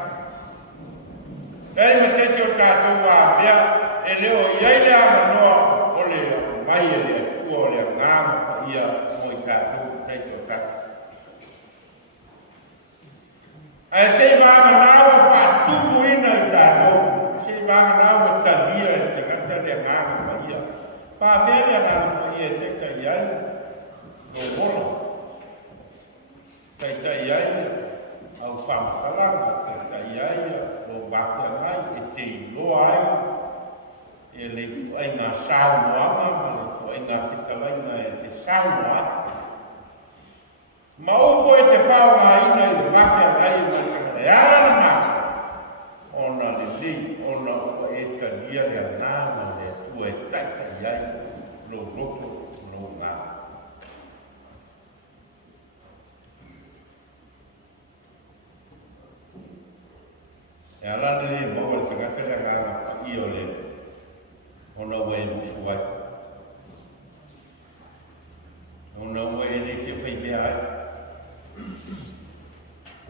Ei masesi o tātou wā mea e leo iai lea manoa o lea mai lea tuoro lea nganga pa ia mō tātou teito tasi. Ai sei vāma nāwa whātumu ina i tātou, sei vāma nāwa talia i te ngata lea nganga pa ia. Pāwhea nganga pa ia te ta iai. No wola. Tai ai, au whamatalanga, tai ai, o whawhia mai, e te iloa ai, e le tu ai ngā saunoanga, ma le tu ai ngā whitalainga e te saunoa. Ma upo e te whaunga ina i le whawhia mai, ma te kare ala na mawhia. Ona le li, ona o e ta lia le ngāma, le tu e tai ai, no roto, no ngā. E ala nere maua le tangata le ngāna pa i o le ona ue musu ai. Ona ue e ne fia whai mea ai.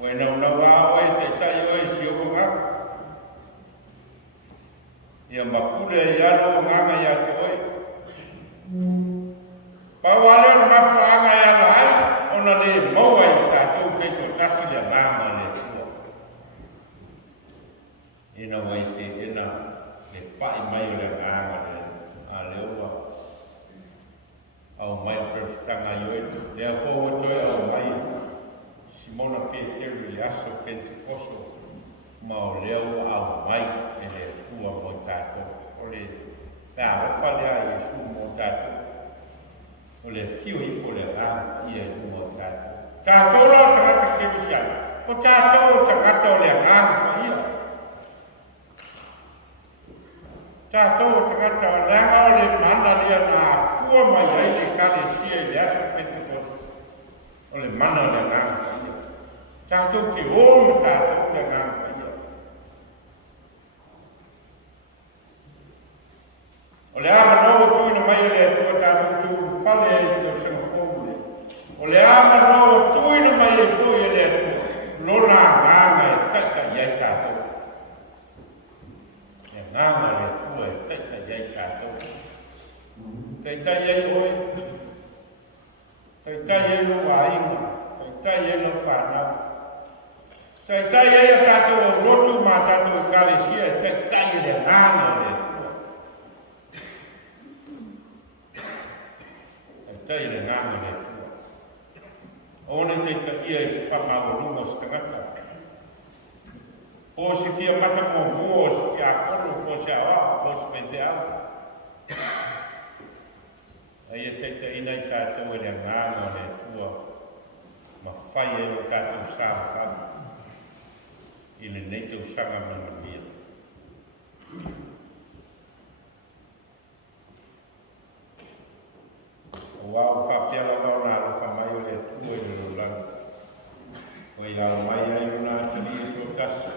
Ue nau wā oe te tai oe si o ngā. Ia mapule i alo o nganga i ate oe. Pau ale o mafu anga i ala ai, ona le maua i tātou teito tasi le ngāma le tua. Ina wai te ina le pai mai o le nganga le a leoa. Au mai perfitanga i oe. Lea fōua toi au mai. Simona Peteru i aso Pentekoso. Ma o leo au mai e le tua mo tātou. O le ngā ofa lea Iesu mo tātou. O le fio i fo le ngā ia i mo tātou. Tātou lao tangata ke misiana. o tātou tangata o le ngānga pa ia. Tātou tangata o le ngā o le mana lia nā fua mai ai le kale sia i le aso Pentecost. O le mana o le ngānga pa ia. Tātou te oma tātou le ngānga pa ia. O le ama noa tuina mai le atua tātou tu fale e tau sanga fōmule. O le ama noa tuina mai e fōi e le atua. Lona ngānga e taita iai tātou. E ngānga le atua e taita iai tātou. Taita iai oi. Taita iai no wāinga. Taita iai no whānau. Taita iai a tātou o rotu mā tātou kalesia e taita iai le ngānga le atua. Tai le ngānga le tua. Ona te ia i se whamau runga o se tangata. O se fia mata mo mua o se fia akoro, o se awa, o se pese au. Ai e te ina i tātou e le ngānga le tua. Ma whai e o tātou sāma kama. I le neitau sanga mana mia. O wau whapela wau nā rofa mai o le tua i le langa. O i ala mai ai o nā tani e so tasi.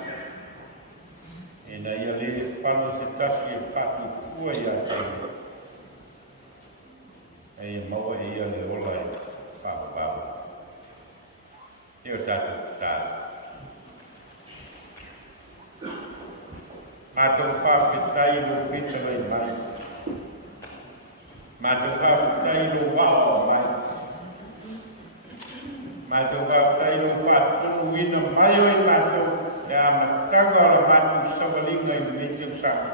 E na ia le whanu se tasi e whatu kua i a tani. E maua e ia le ola e whapau. E o tātou tātou. Mātou whawhetai no whetala i mai. Mātou whawhetai no wao mai. Mātou whawhetai no whatonu ina mai o i mātou. E a matanga o la mātou sawalinga i meteu sanga.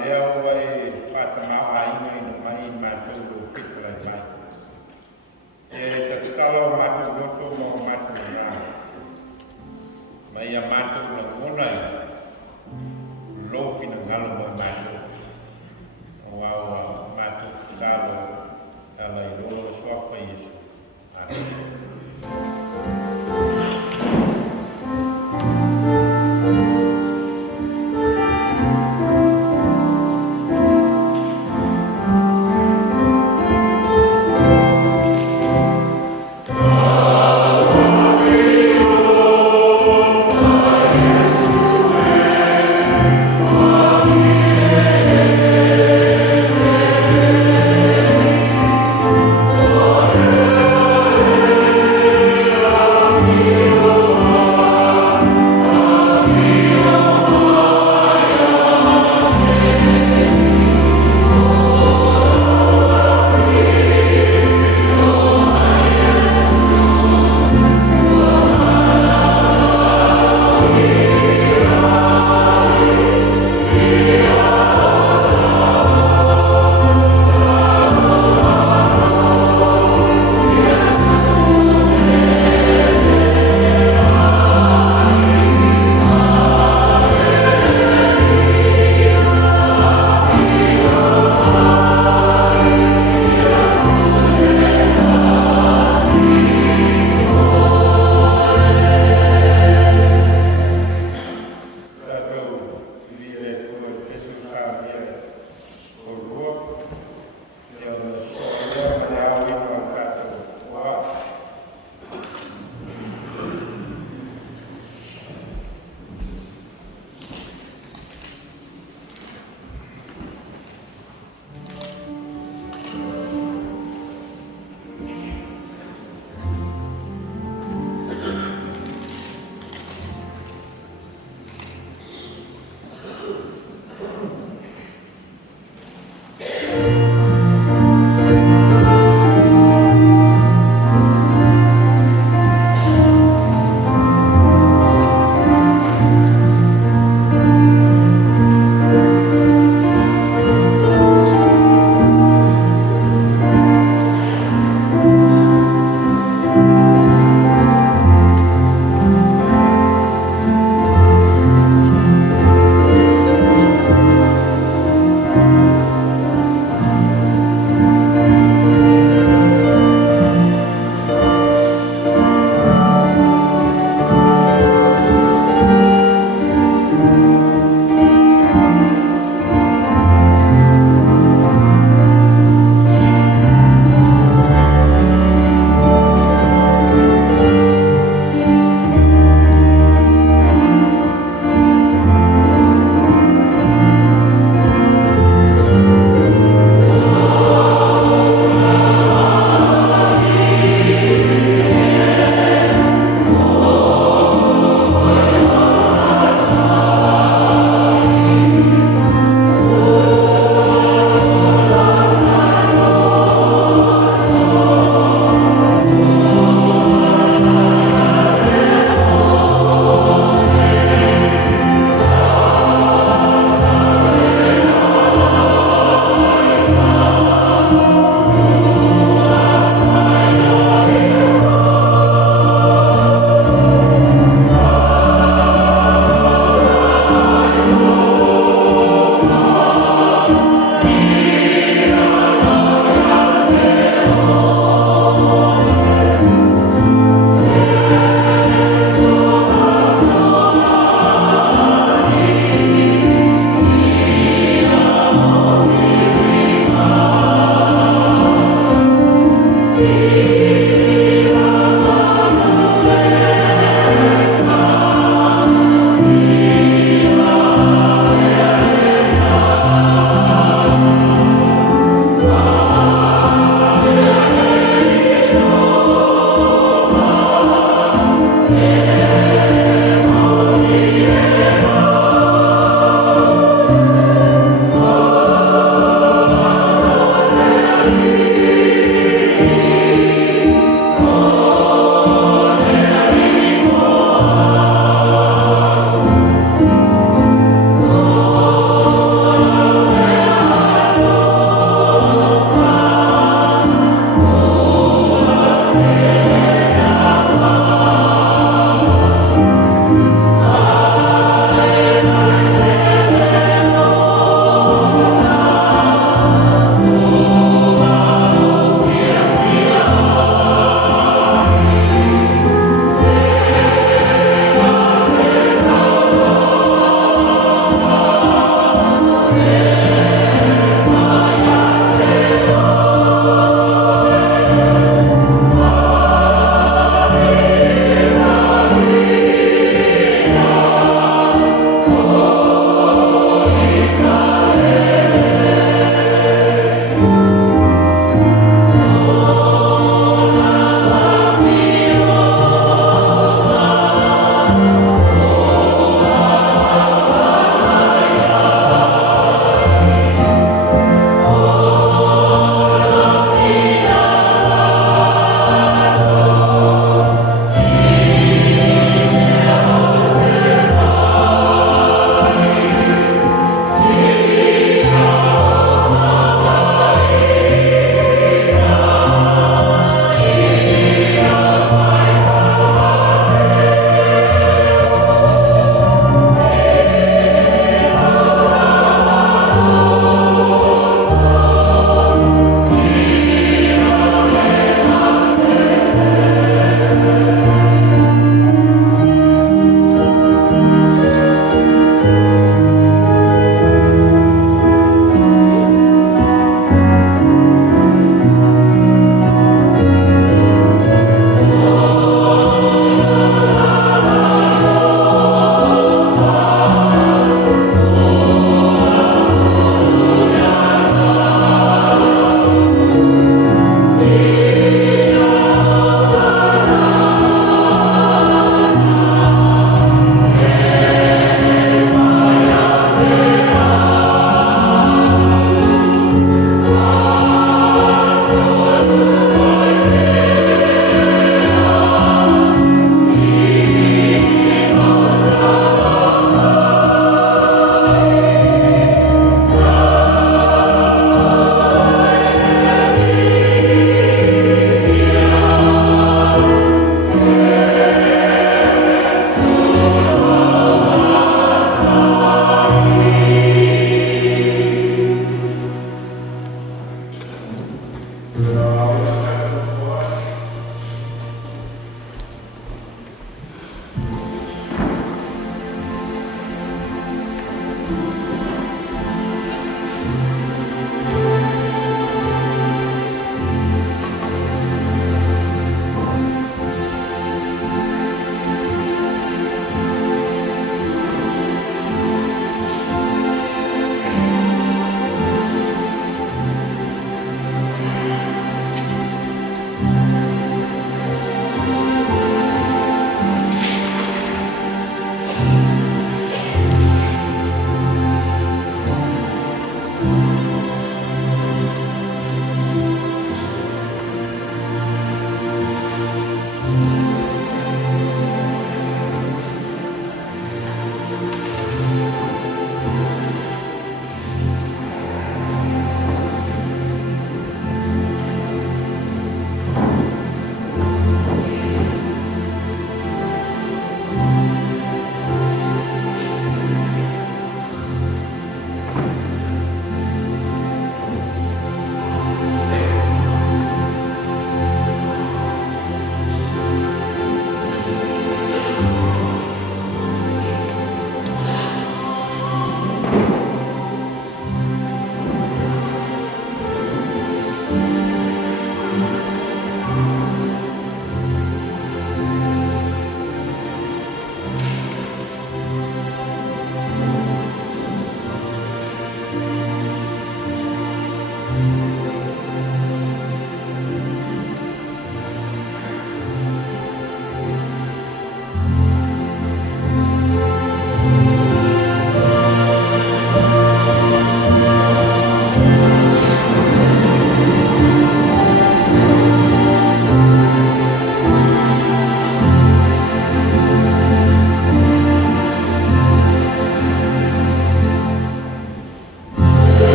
Lea ua e whatamau a inga ina mai i mātou no whetala i mai. E tatala o mātou roto mo mātou ngā. Mai a mātou na ngona i. Lofi na ngalo mo i mātou. Wow, mātou tālo, ala i rola soafa Iesu. Amen. Amen.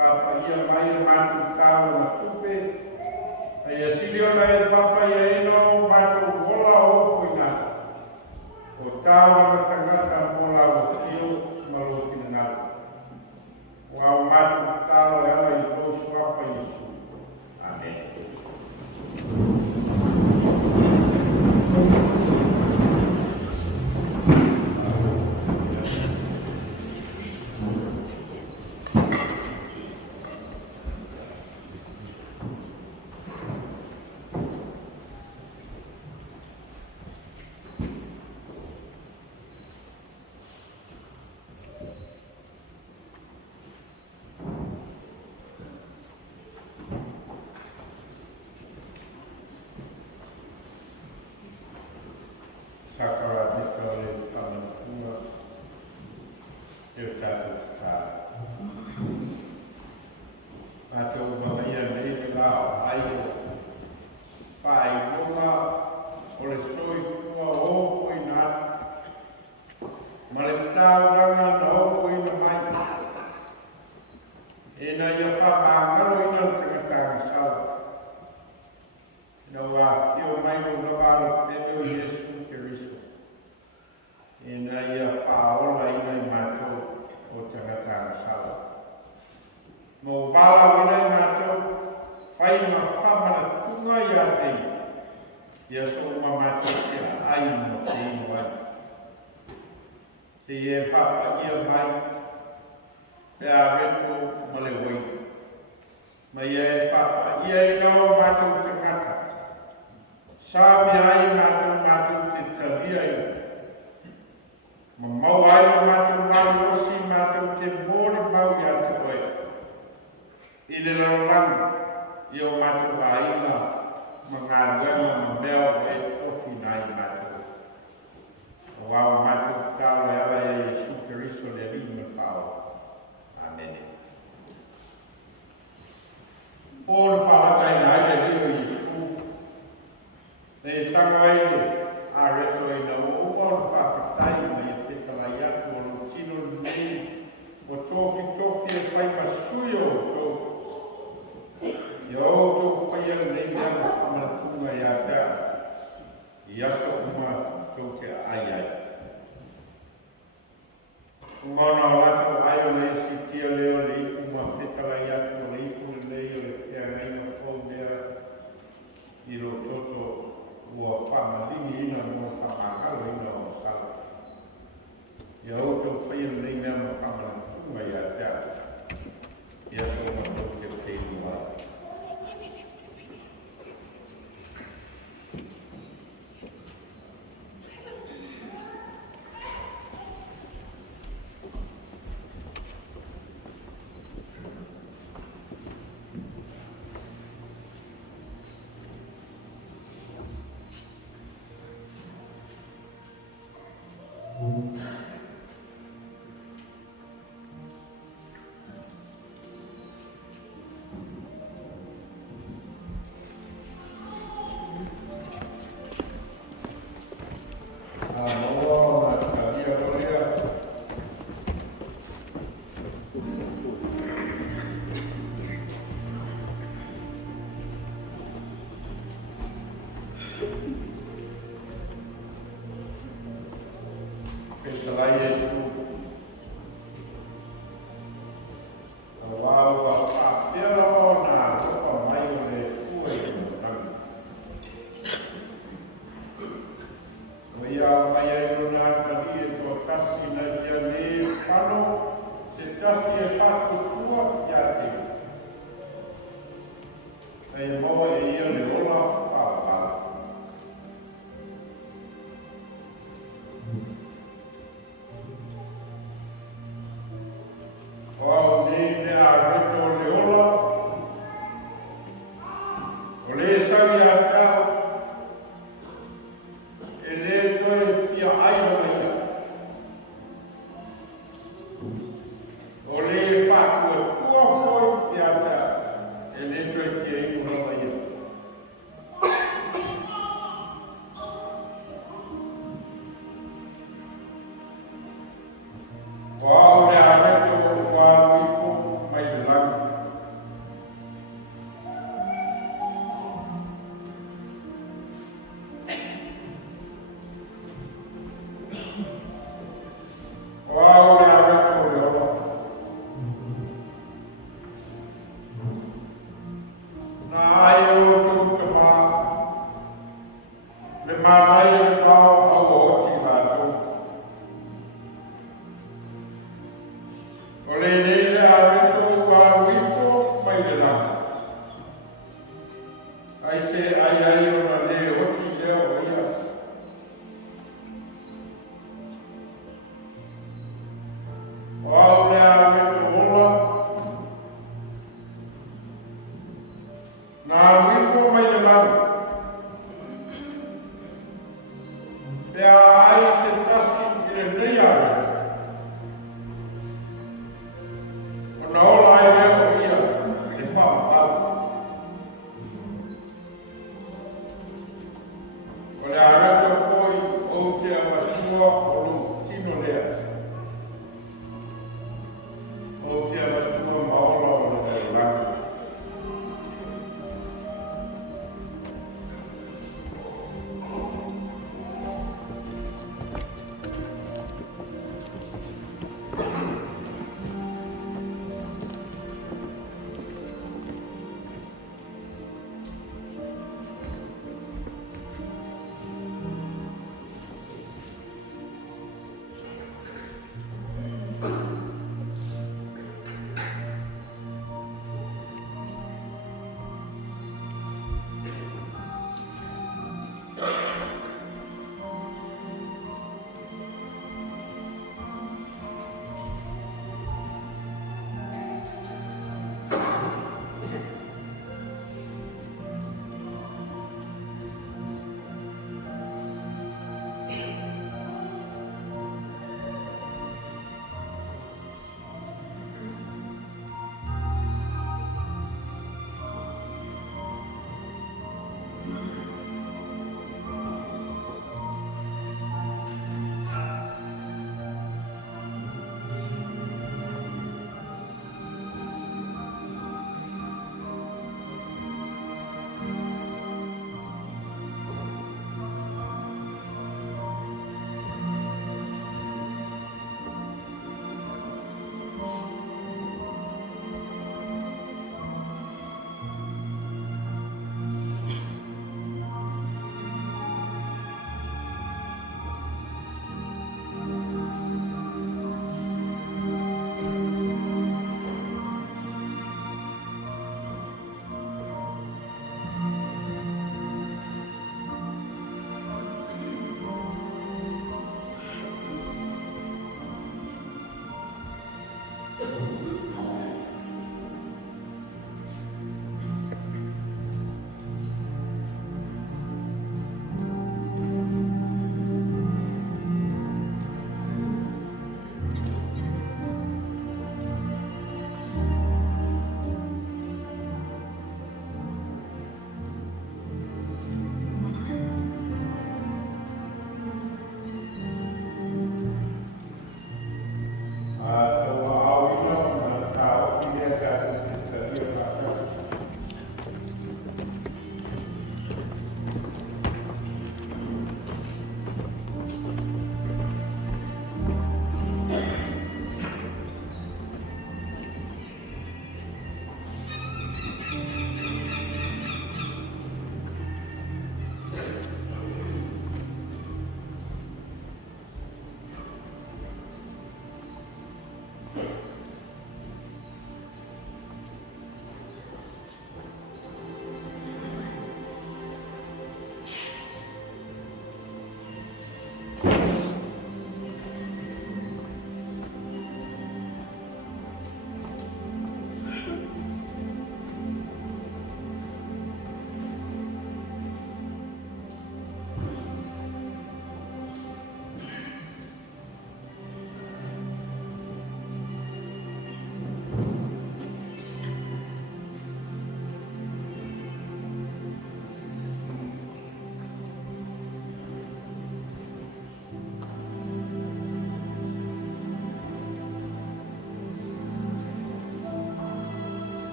papa ia mai matu tau na tupe. Ai asili ona e papa ia eno matu bola o kuina. O tau na tangata bola o tio malo finangalo. Wa matu tau e ala i posu apa Yesu. Amen. Sakara dikale panakua e tatu ta. Ato maia nei la aio. Pai bunga o le soi fua o ina. Ma le tau ranga na o ina mai. E na ia whakangaro ina tangata sala. Ina wa fio mai no nawara peno Yesu Keriso. Ina ia whaola ina i mātou o tangata sala. Mo wala ina i mātou, whai ma whamana tunga i a tei. Ia so ma mātou te ai no te inuai. Te e whapa ia mai, te a reto ma le wai. Ma ia e whapa ia i nao mātou tangata. Sābi ai mātou te taria i. Ma mau ai mātou marosi mātou te mōri mau i atu koe. I le lauranga i o mātou aina ma ngā ruema ma mea e tofi nai mātou. O au mātou tau e ala e Yesu Keriso le rima whao. Amen. Pōra whaatai nai le rio Yesu. Ne tanga ele a reto e na o whawhatai ma i whetala i atu o lo tino nei o tofi e whai masui o tofi. I o tō whaia nei mea ma whamanatunga i a tā. I aso uma tō te ai ai. Umana o lato ai o le si tia leo le iku ma whetala i atu o le iku nei o le whea ngai ma tō mea i lo toto ua whamalini ina mo whamakalo ina o sala. Ia o tō whaia nei mea ma whamanatunga i a tā. Ia so ma tō te whenua. Ele mamai e pao au o ti mātou. O le nele a reto wa wifo mai le lana. Ai se ai o na le o ti leo o ia. O au le a reto ola. Na wifo mai le lana. Pea ai se tasi i le nei awe. O na ola ai leo o ia le wha au. O le arata foi o te amasua o lo tino lea. O te amasua maola o le tairanga.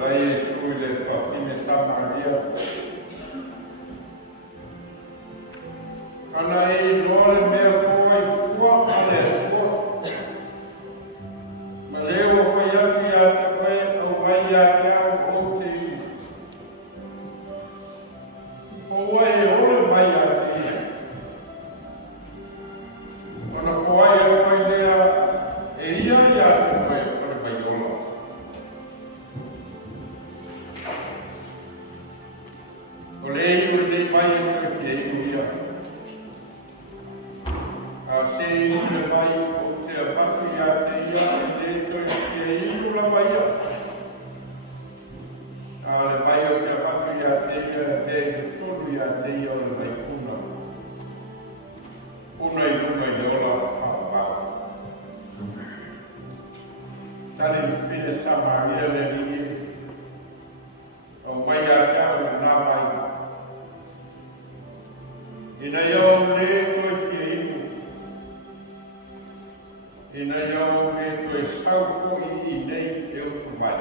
la Yesu le whawhine Samaria. Ana e noa mea fua I fua ale fua. Ma leo whai atu ia te koe au mai ia te au o te iu. O ua e ole mai ia te ia. Mana whai a koe lea e ia ia te koe ole mai ola. O le iu le mai e koe fie iu ia. A se iu le mai o te apatu ia te ia e le koe fie iu la mai ia. A le mai o te apatu ia te ia e te tonu ia te ia o le mai kuna. Kuna I kuna I le ola whakapau. Tane I whine Samaria le ni e. O mai a te au le nā mai. Ina iau le koe fie iu. Ina iau le koe sau hoi I nei e utu mai.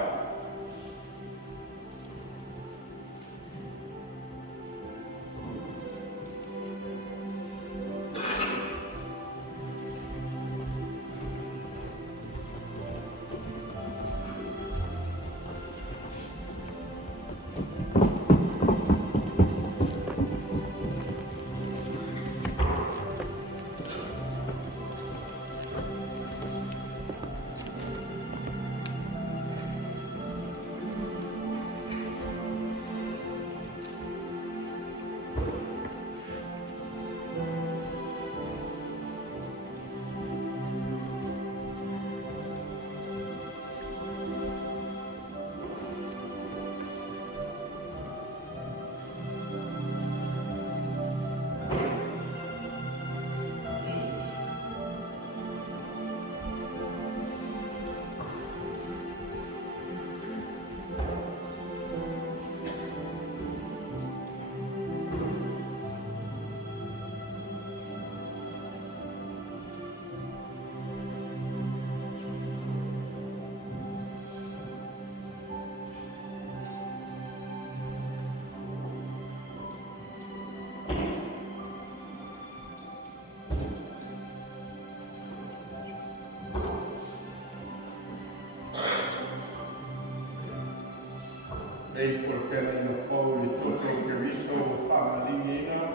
Ei por fena ina fau le toto ke riso o whamalingi ina.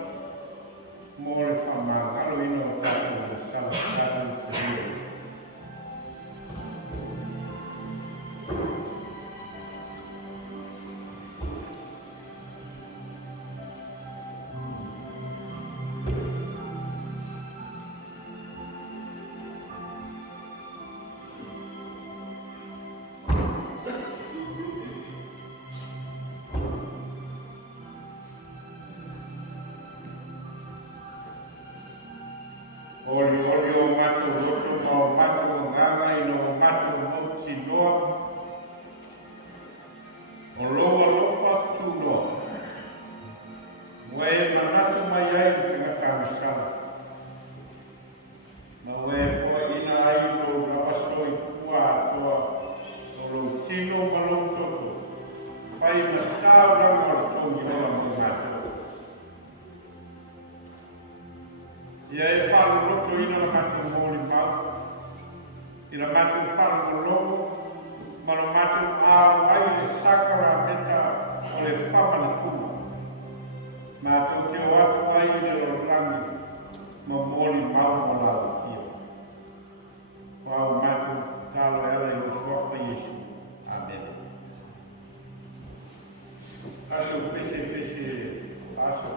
Mo le whamangalo ina o tatu le salatana te rio. Oli o matu roto ma o matu o nganga ino o matu o mauti noa. O loa lopa tu noa. Wē manatu mai ai o te ngata misala. Ma wē fua ina ai lo rawaso I fua atoa. O lo tino ma lo toto. Whai na tāu rama o tō nginoa mo ngata. Ia e whalu roto ina na matu mōri mau. Ina matu whalu logo, mana matu āu ai le sakara meta o le whamana tuma. Matu te o atu ai le rorangi, ma mōri mau mo lau fia. Wau matu talo ela I uswafa Yesu. Amen. Atu pese aso.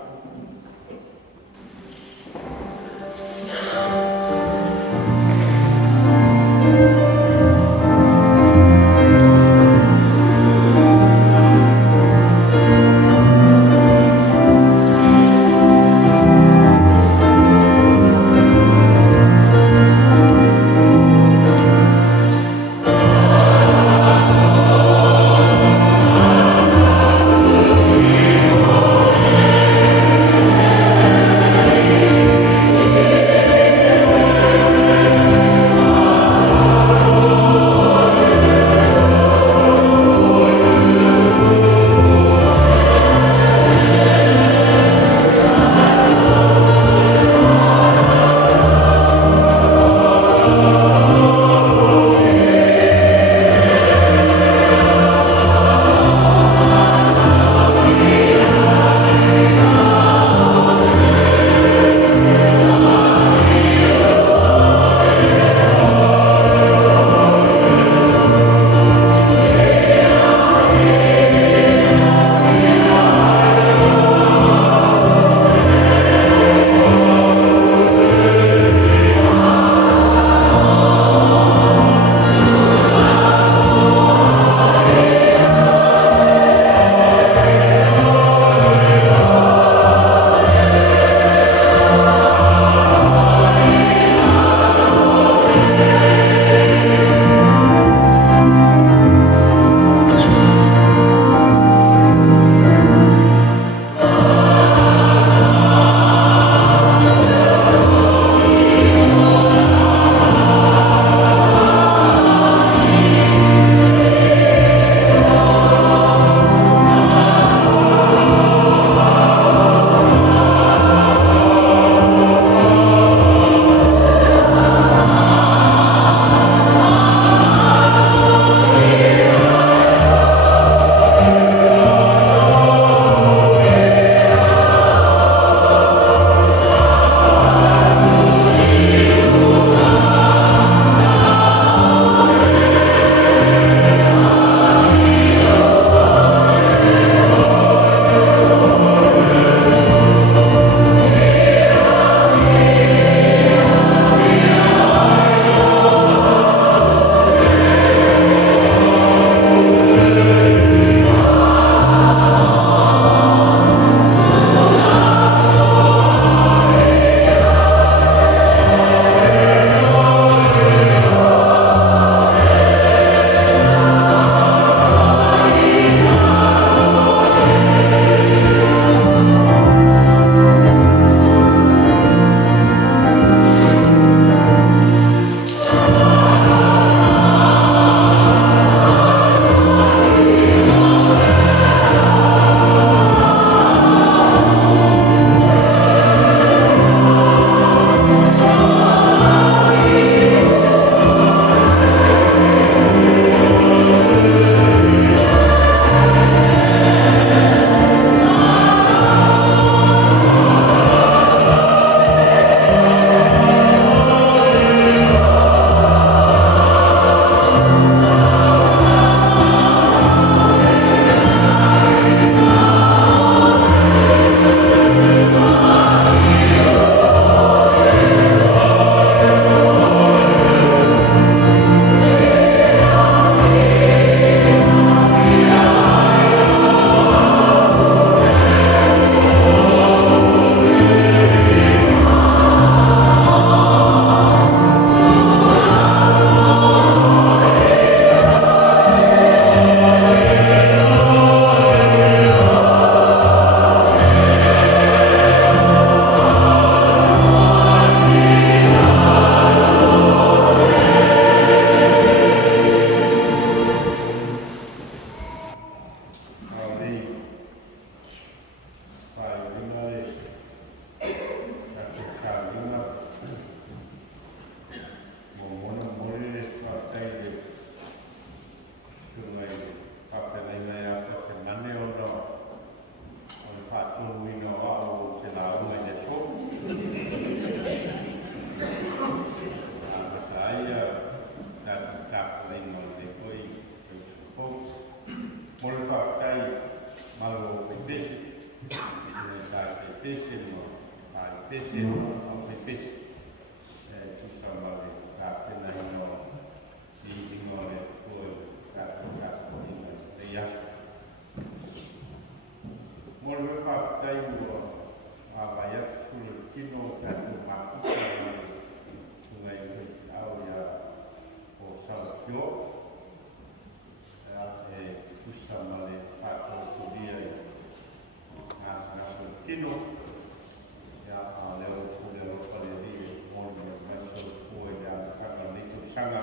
sanga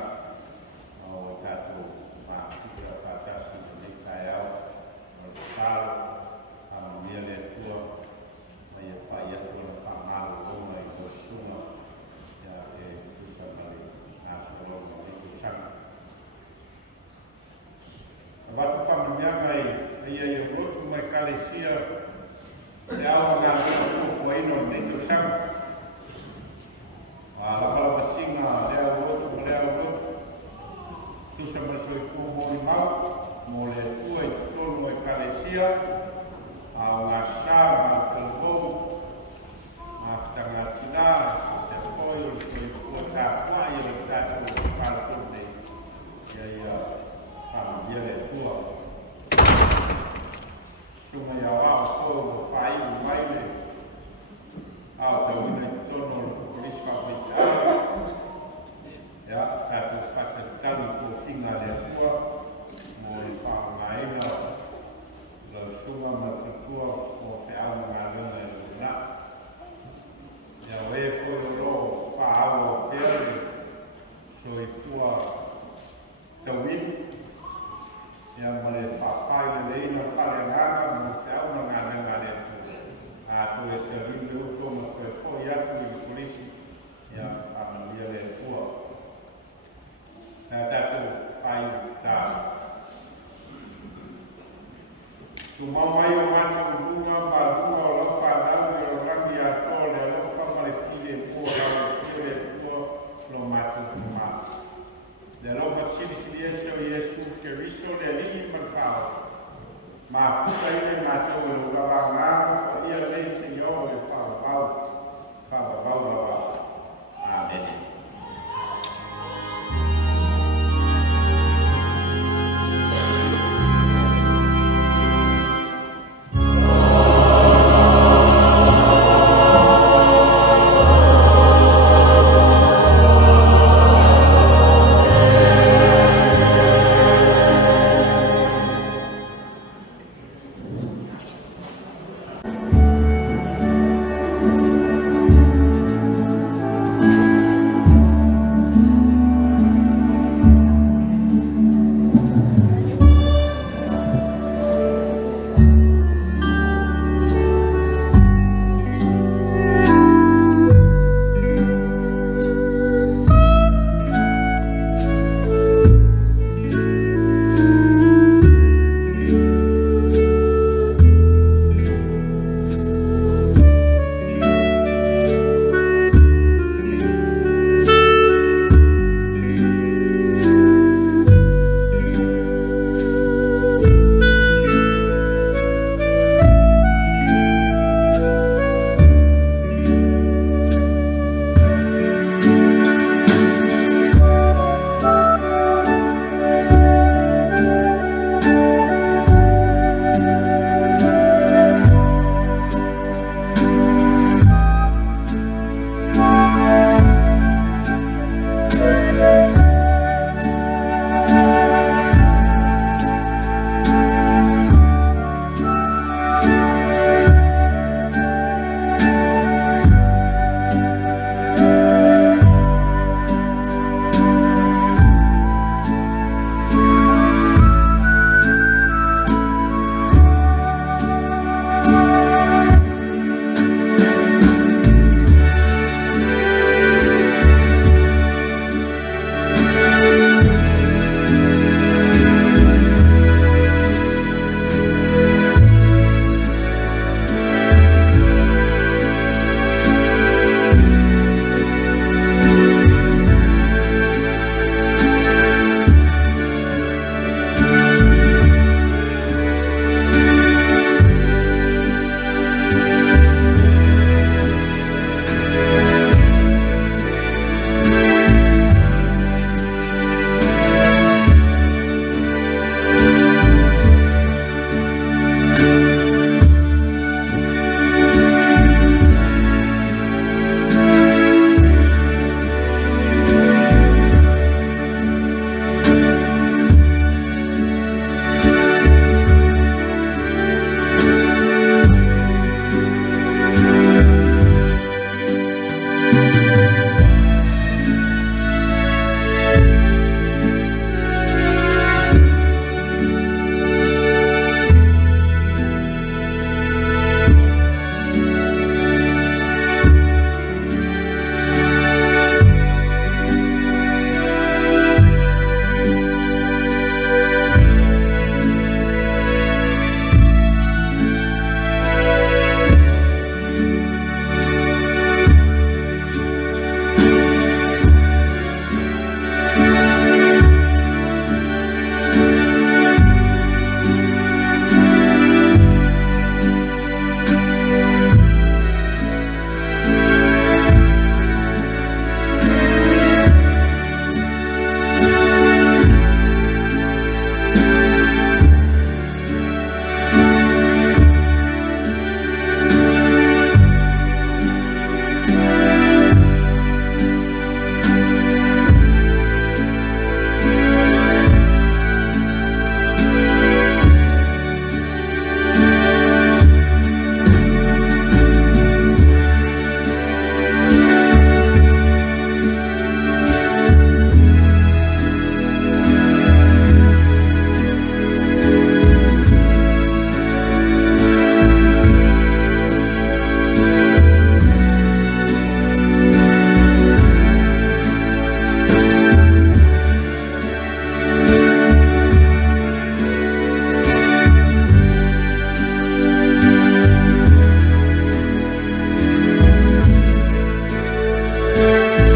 o tātou kikira whātasi ni kai au o te tāro mea le tua mai e pai atu na whamaro roma i kua sunga ia e kusamari a soro ma liku sanga. Watu whamamianga ia i o rotu mai kalesia e awa ngā kua ino liku sanga. Lapa singa lea rotu ma lea rotu tusa ma soi kuhori mau mo le tua i tonu e kalesia a ngā sā ma kalabou a whitanga tina te poi o soi kua tā plai o le tātou pāratone ia whamamia le tua. Tunga ia wā so whai mai le au te wina i tono le polisi whawhai ya tātou whakataru ko whinga le tua mo i whamaina lau sunga ma tutua o te au ngā runga e runa. Ia we koe ro whaau o pere so i tua tawin. Ia ma le whawhai le leina whare ngāga mo te au ngā runga le tua. A to e te rindu uto ma koe hoi atu i polisi ia whamamia le tua. Nā tātou whai tā. Tu mamai o mātou runga, ma runga o lau whanau i o rangi a tō le lau whamare pile pō rau pile pō lo mātou kumā. Le lau whasiri ese o Iesu ke riso le lini marwhao. Ma puta i le mātou e urawa ngāra o ia lei Senyor e whawabau lawa. Amen. Thank